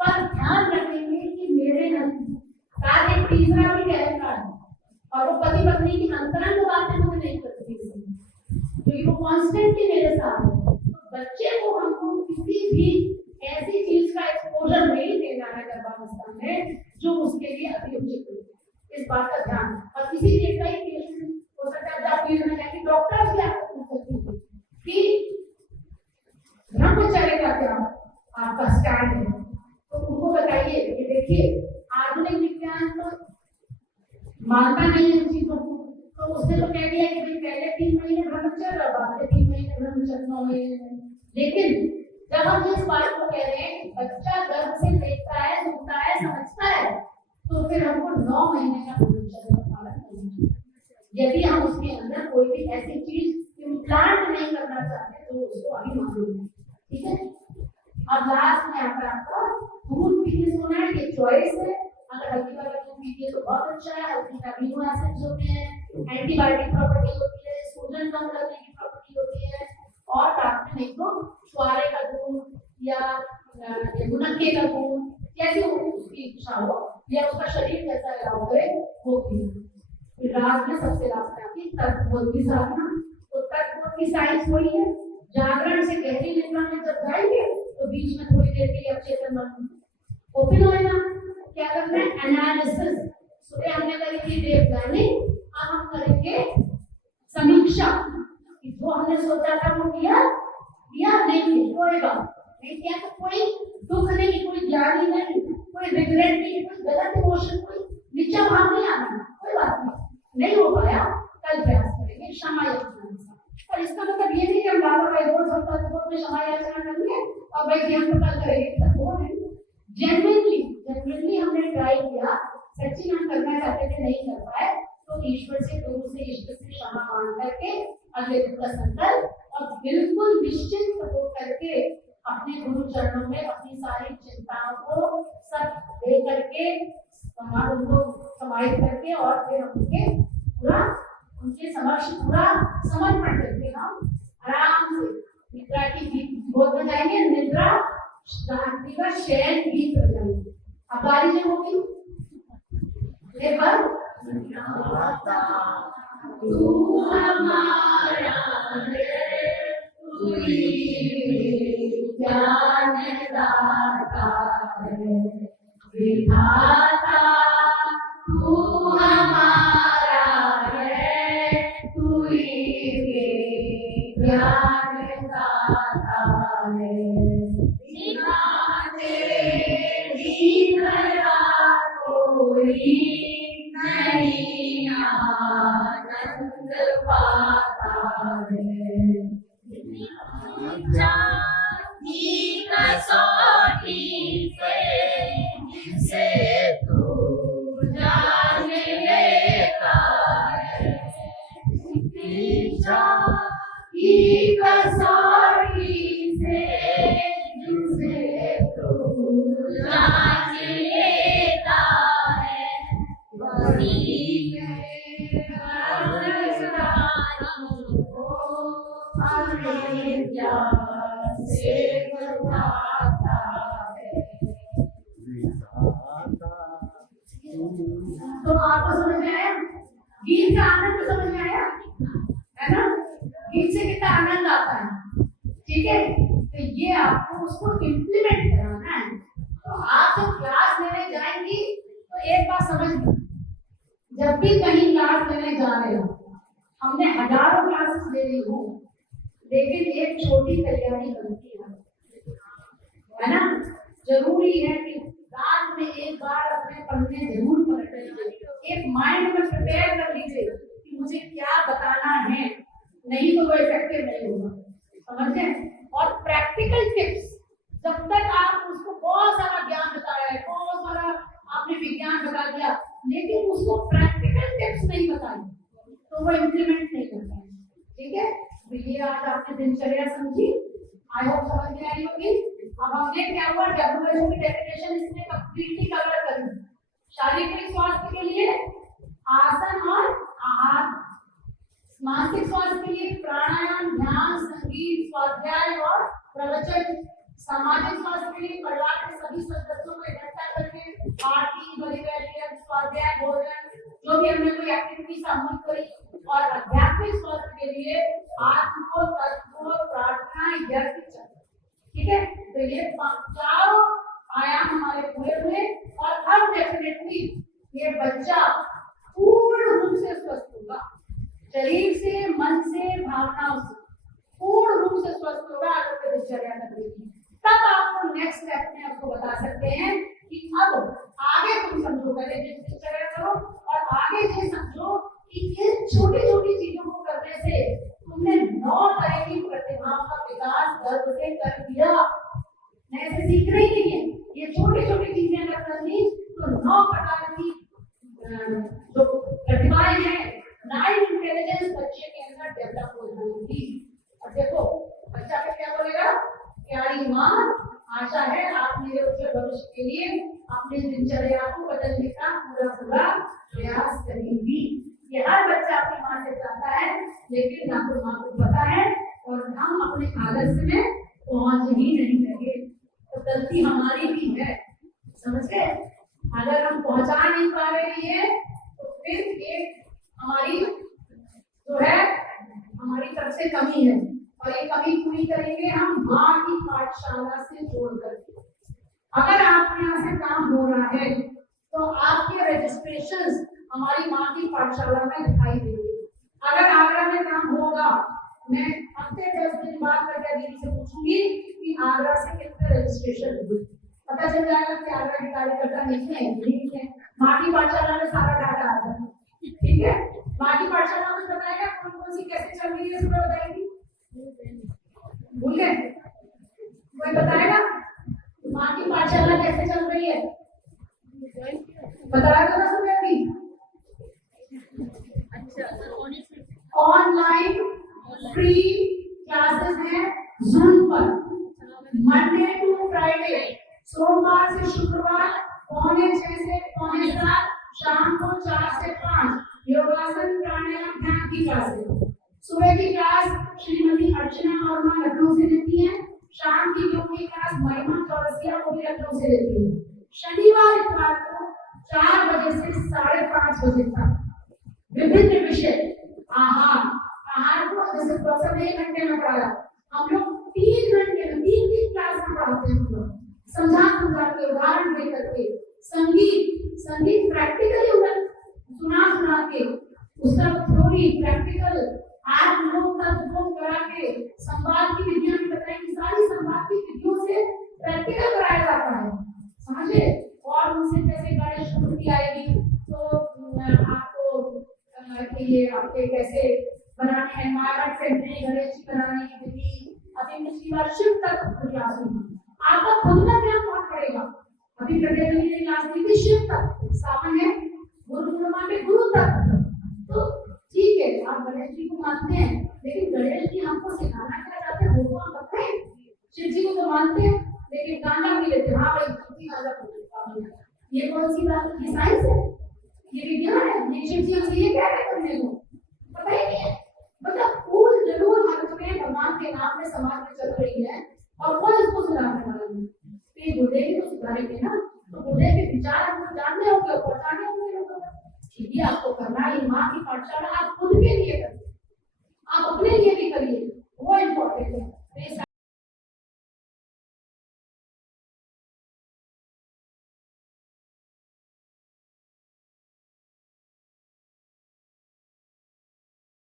पर ध्यान रखेंगे कि मेरे साथ एक तीसरा भी टहल रहा है और वो पति पत्नी की अंतरंग बातें मुझे नहीं करती, क्योंकि वो कॉन्स्टेंटली मेरे साथ है। तो बच्चे को हमको किसी भी ऐसी चीज का एक्सपोजर नहीं देना है गर्भावस्था में जो उसके लिए अति उचित हो, इस बात का ध्यान। और इसी लिए कई पेशेंट हो सकता है फील्ड में जाके डॉक्टर भी आपको पूछ सकते हैं कि ब्रह्मचर्य का क्या आपका स्टैंड है, तो उनको बताइए कि देखिए आधुनिक विज्ञान तो मानता नहीं है चीजों को, तो उसने तो कह दिया कि भाई पहले 3 महीने ब्रह्मचर्य और बाद में 3 महीने ब्रह्मचर्य 9 महीने। लेकिन जब हम इस बात को कह रहे हैं बच्चा गर्भ से देखता है, सुनता है, समझता है, तो फिर हमको 9 महीने का ब्रह्मचर्य का पालन करना चाहिए। यदि हम उसके अंदर कोई भी ऐसी चीज इम्प्लांट नहीं करना चाहते तो उसको अभी मालूम है, ठीक है। अब लास्ट में आता आपका दूध पीने सोना है, ये चॉइस है। अगर हल्दी वाला दूध पीजिए तो बहुत अच्छा है, उसमें अमीनो एसिड्स होते हैं, एंटीबायोटिक प्रॉपर्टी होती है, सूजन कम करने की प्रॉपर्टी होती है। और रात में नहीं तो छुआरे का दूध या मुनक्के का दूध, जैसे उसकी इच्छा हो या उसका शरीर कैसा अलाउ करे वो पीए। रात में सबसे लास्ट में आती तर्कबोध की साधना। तो तर्कबोध की साइंस वही है, जागरण से गहरी निद्रा में जब जाएंगे तो बीच में थोड़ी देर के लिए अवचेतन मन ओपन होएगा। क्या करना है, एनालिसिस। सुबह हमने करी थी डे प्लानिंग, अब हम करेंगे समीक्षा कि जो हमने सोचा था वो किया नहीं कोई बात नहीं किया तो कोई दुख नहीं, कोई ग्लानि नहीं, कोई रिग्रेट नहीं, कोई गलत इमोशन, कोई नीचा भाव नहीं आना, कोई बात नहीं हो पाया कल प्रयास करेंगे क्षमा याचना। और इसका मतलब ये नहीं कि हम बाबा रोज में क्षमा याचना करेंगे और भाई हम तो कल करेंगे, वो नहीं। जेन्युइनली हमने ट्राई किया, सच्ची हम करना चाहते थे नहीं कर पाए, तो ईश्वर से, गुरु से, इष्ट से क्षमा मांग करके अगले दिन का संकल्प और बिल्कुल निश्चिंत हो करके अपने गुरु चरणों में अपनी सारी चिंताओं को सब दे करके उनको समाहित करके और फिर उनके पूरा उनके समक्ष पूरा समर्पण करके हम आराम से निद्रा की गीत बोल बजाएंगे, निद्रा रात्रि का शयन गीत बजाएंगे। अब गाली जो होगी तू हमारा ज्ञान दाता है विधाता, तू हमारा है, तू ही ज्ञान दाता है। कोई नहीं आनंद पाता है, कसौटी से तू जान लेता है, कसौटी से तू जान लेता है, तो आपको समझ में आया? गीत का आनंद तो समझ में आया है ना? गीत से कितना आनंद आता है, ठीक है? तो ये आपको उसको इम्प्लीमेंट कराना है। तो आप जब क्लास लेने जाएंगी तो एक बात समझ लो, जब भी कहीं क्लास लेने जा रहे हो, हमने हजारों क्लासेस ले ली हो, लेकिन एक छोटी तैयारी बनती है ना? जरूरी है कि रात में एक बार अपने पन्ने जरूर पलट लीजिए, एक माइंड में प्रिपेयर कर लीजिए कि मुझे क्या बताना है, नहीं तो वो इफेक्टिव नहीं होगा, समझ गए? और प्रैक्टिकल टिप्स, जब तक आप उसको बहुत सारा ज्ञान बताया है, बहुत सारा आपने विज्ञान बता दिया, लेकिन उसको प्रैक्टिकल टिप्स नहीं बताई तो वो इम्प्लीमेंट नहीं करता है, ठीक है? तो ये आज आपने दिनचर्या समझी, आई होप समझ में आई होगी। अब हमने क्या हुआ, WHO की डेफिनेशन इसमें कंप्लीटली कवर कर दी। शारीरिक स्वास्थ्य के लिए आसन और आहार, मानसिक स्वास्थ्य के लिए प्राणायाम, ध्यान, संगीत, स्वाध्याय और प्रवचन, सामाजिक स्वास्थ्य के लिए परिवार के सभी सदस्यों को इकट्ठा करके आरती, बलिदान, स्वाध्याय, भोजन, जो भी हमने कोई एक्टिविटी शामिल करी, और आध्यात्मिक स्वास्थ्य के लिए आत्म, तत्व, प्रार्थना, यज्ञ, ठीक है? तो ये चारों आयाम हमारे पूरे हुए, और अब डेफिनेटली ये बच्चा पूर्ण रूप से स्वस्थ होगा, शरीर से, मन से, भावनाओं से पूर्ण रूप से स्वस्थ होगा अगर दिनचर्या करेगी। तब आपको नेक्स्ट स्टेप में आपको बता सकते हैं कि अब आगे तुम समझो, पहले दिनचर्या करो और आगे ये समझो कि इन छोटी छोटी चीजों को करने से तुमने 9 तरह की प्रतिभाओं का विकास गर्भ से कर दिया। ऐसे सीखना ही नहीं है, ये छोटी छोटी चीजें अगर करनी तो 9 प्रकार की जो प्रतिभाएं हैं, 9 इंटेलिजेंस बच्चे के अंदर डेवलप हो जाएगी। और देखो बच्चा फिर क्या बोलेगा, प्यारी माँ, आशा है आप मेरे उज्जवल भविष्य के लिए अपनी दिनचर्या को बदलने का पूरा प्रयास करेंगी। ये हर बच्चा अपनी माँ से चाहता है, लेकिन ना तो माँ को पता है और हम अपने आलस्य में पहुंच ही नहीं लगे, तो गलती हमारी भी है, समझ गए? अगर हम पहुंचा नहीं पा रहे हैं तो फिर एक हमारी जो है हमारी तरफ से कमी है, और ये कमी पूरी करेंगे हम माँ की पाठशाला से जोड़कर। अगर आपके यहाँ से काम हो रहा है तो आपके रजिस्ट्रेशन हमारी माँ की पाठशाला में दिखाई देंगे। अगर आगरा में काम होगा, मैं हफ्ते 10 दिन बाद करके दीदी से पूछूंगी कि आगरा से कितने रजिस्ट्रेशन हुए, पता चल जाएगा कि आगरा की कार्यकर्ता नहीं है। माँ की पाठशाला में सारा डाटा आ जाएगा, ठीक है? माँ की पाठशाला में बताएगा कौन कौन सी कैसे चल रही है, सब बताएगी। भूल गए? कोई बताएगा माँ की पाठशाला कैसे चल रही है? बताया तो ना सुबह अभी, ऑनलाइन फ्री क्लासेस हैं जूम पर, मंडे टू फ्राइडे, सोमवार से शुक्रवार 6:45 से 7:45, शाम को 4 से 5 योगासन प्राणायाम ध्यान की क्लासेस। सुबह की क्लास श्रीमती अर्चना और मां लखनऊ से देती हैं, शाम की योग की क्लास महिमा चौरसिया को भी लखनऊ से देती है। शनिवार इतवार को 4 बजे से 5:30 बजे तक विभिन्न विषय आहार को जैसे प्रोफेसर ने 1 घंटे में पढ़ाया, हम लोग 3 घंटे में 3 क्लास में पढ़ाते हैं। हम लोग समझा के उदाहरण दे करके संगीत प्रैक्टिकली सुना के उसका थ्योरी प्रैक्टिकल आज लोग करा के संवाद की विधियां भी बताई कि सारी संवाद की विधियों से प्रैक्टिकल कराया जाता है, समझे। और उनसे जैसे गणेश चतुर्थी आएगी तो आपको ये आपके कैसे बनाने हैं, मार्केट से गणेश जी बनाने की विधि, अभी पिछली बार शिव तक क्लास हुई, आपका खुद का ज्ञान बहुत पड़ेगा। अभी प्रत्येक ने क्लास दी थी शिव तक, सामान्य गुरु पूर्णिमा में गुरु तक। तो ठीक है, आप गणेश जी को मानते हैं, लेकिन गणेश जी हमको सिखाना क्या चाहते हैं वो तो आप बताएं। शिव जी को तो मानते हैं लेकिन गांजा भी लेते हैं, हाँ भाई गांजा, ये कौन सी बात, ये साइंस है, ये विज्ञान है, ये शिव जी हमसे ये कह रहे हैं करने को, पता ही नहीं है। मतलब फूल जरूर हाथ में भगवान के नाम में समाज में चल रही है और कोई इसको सुधारने वाला नहीं। तो ये बुढ़े भी तो सुधारेंगे ना, तो बुढ़े के विचार आपको जानने होंगे और पहुंचाने होंगे लोगों तक। ये आपको करना है, माँ की पाठशाला आप खुद के लिए करना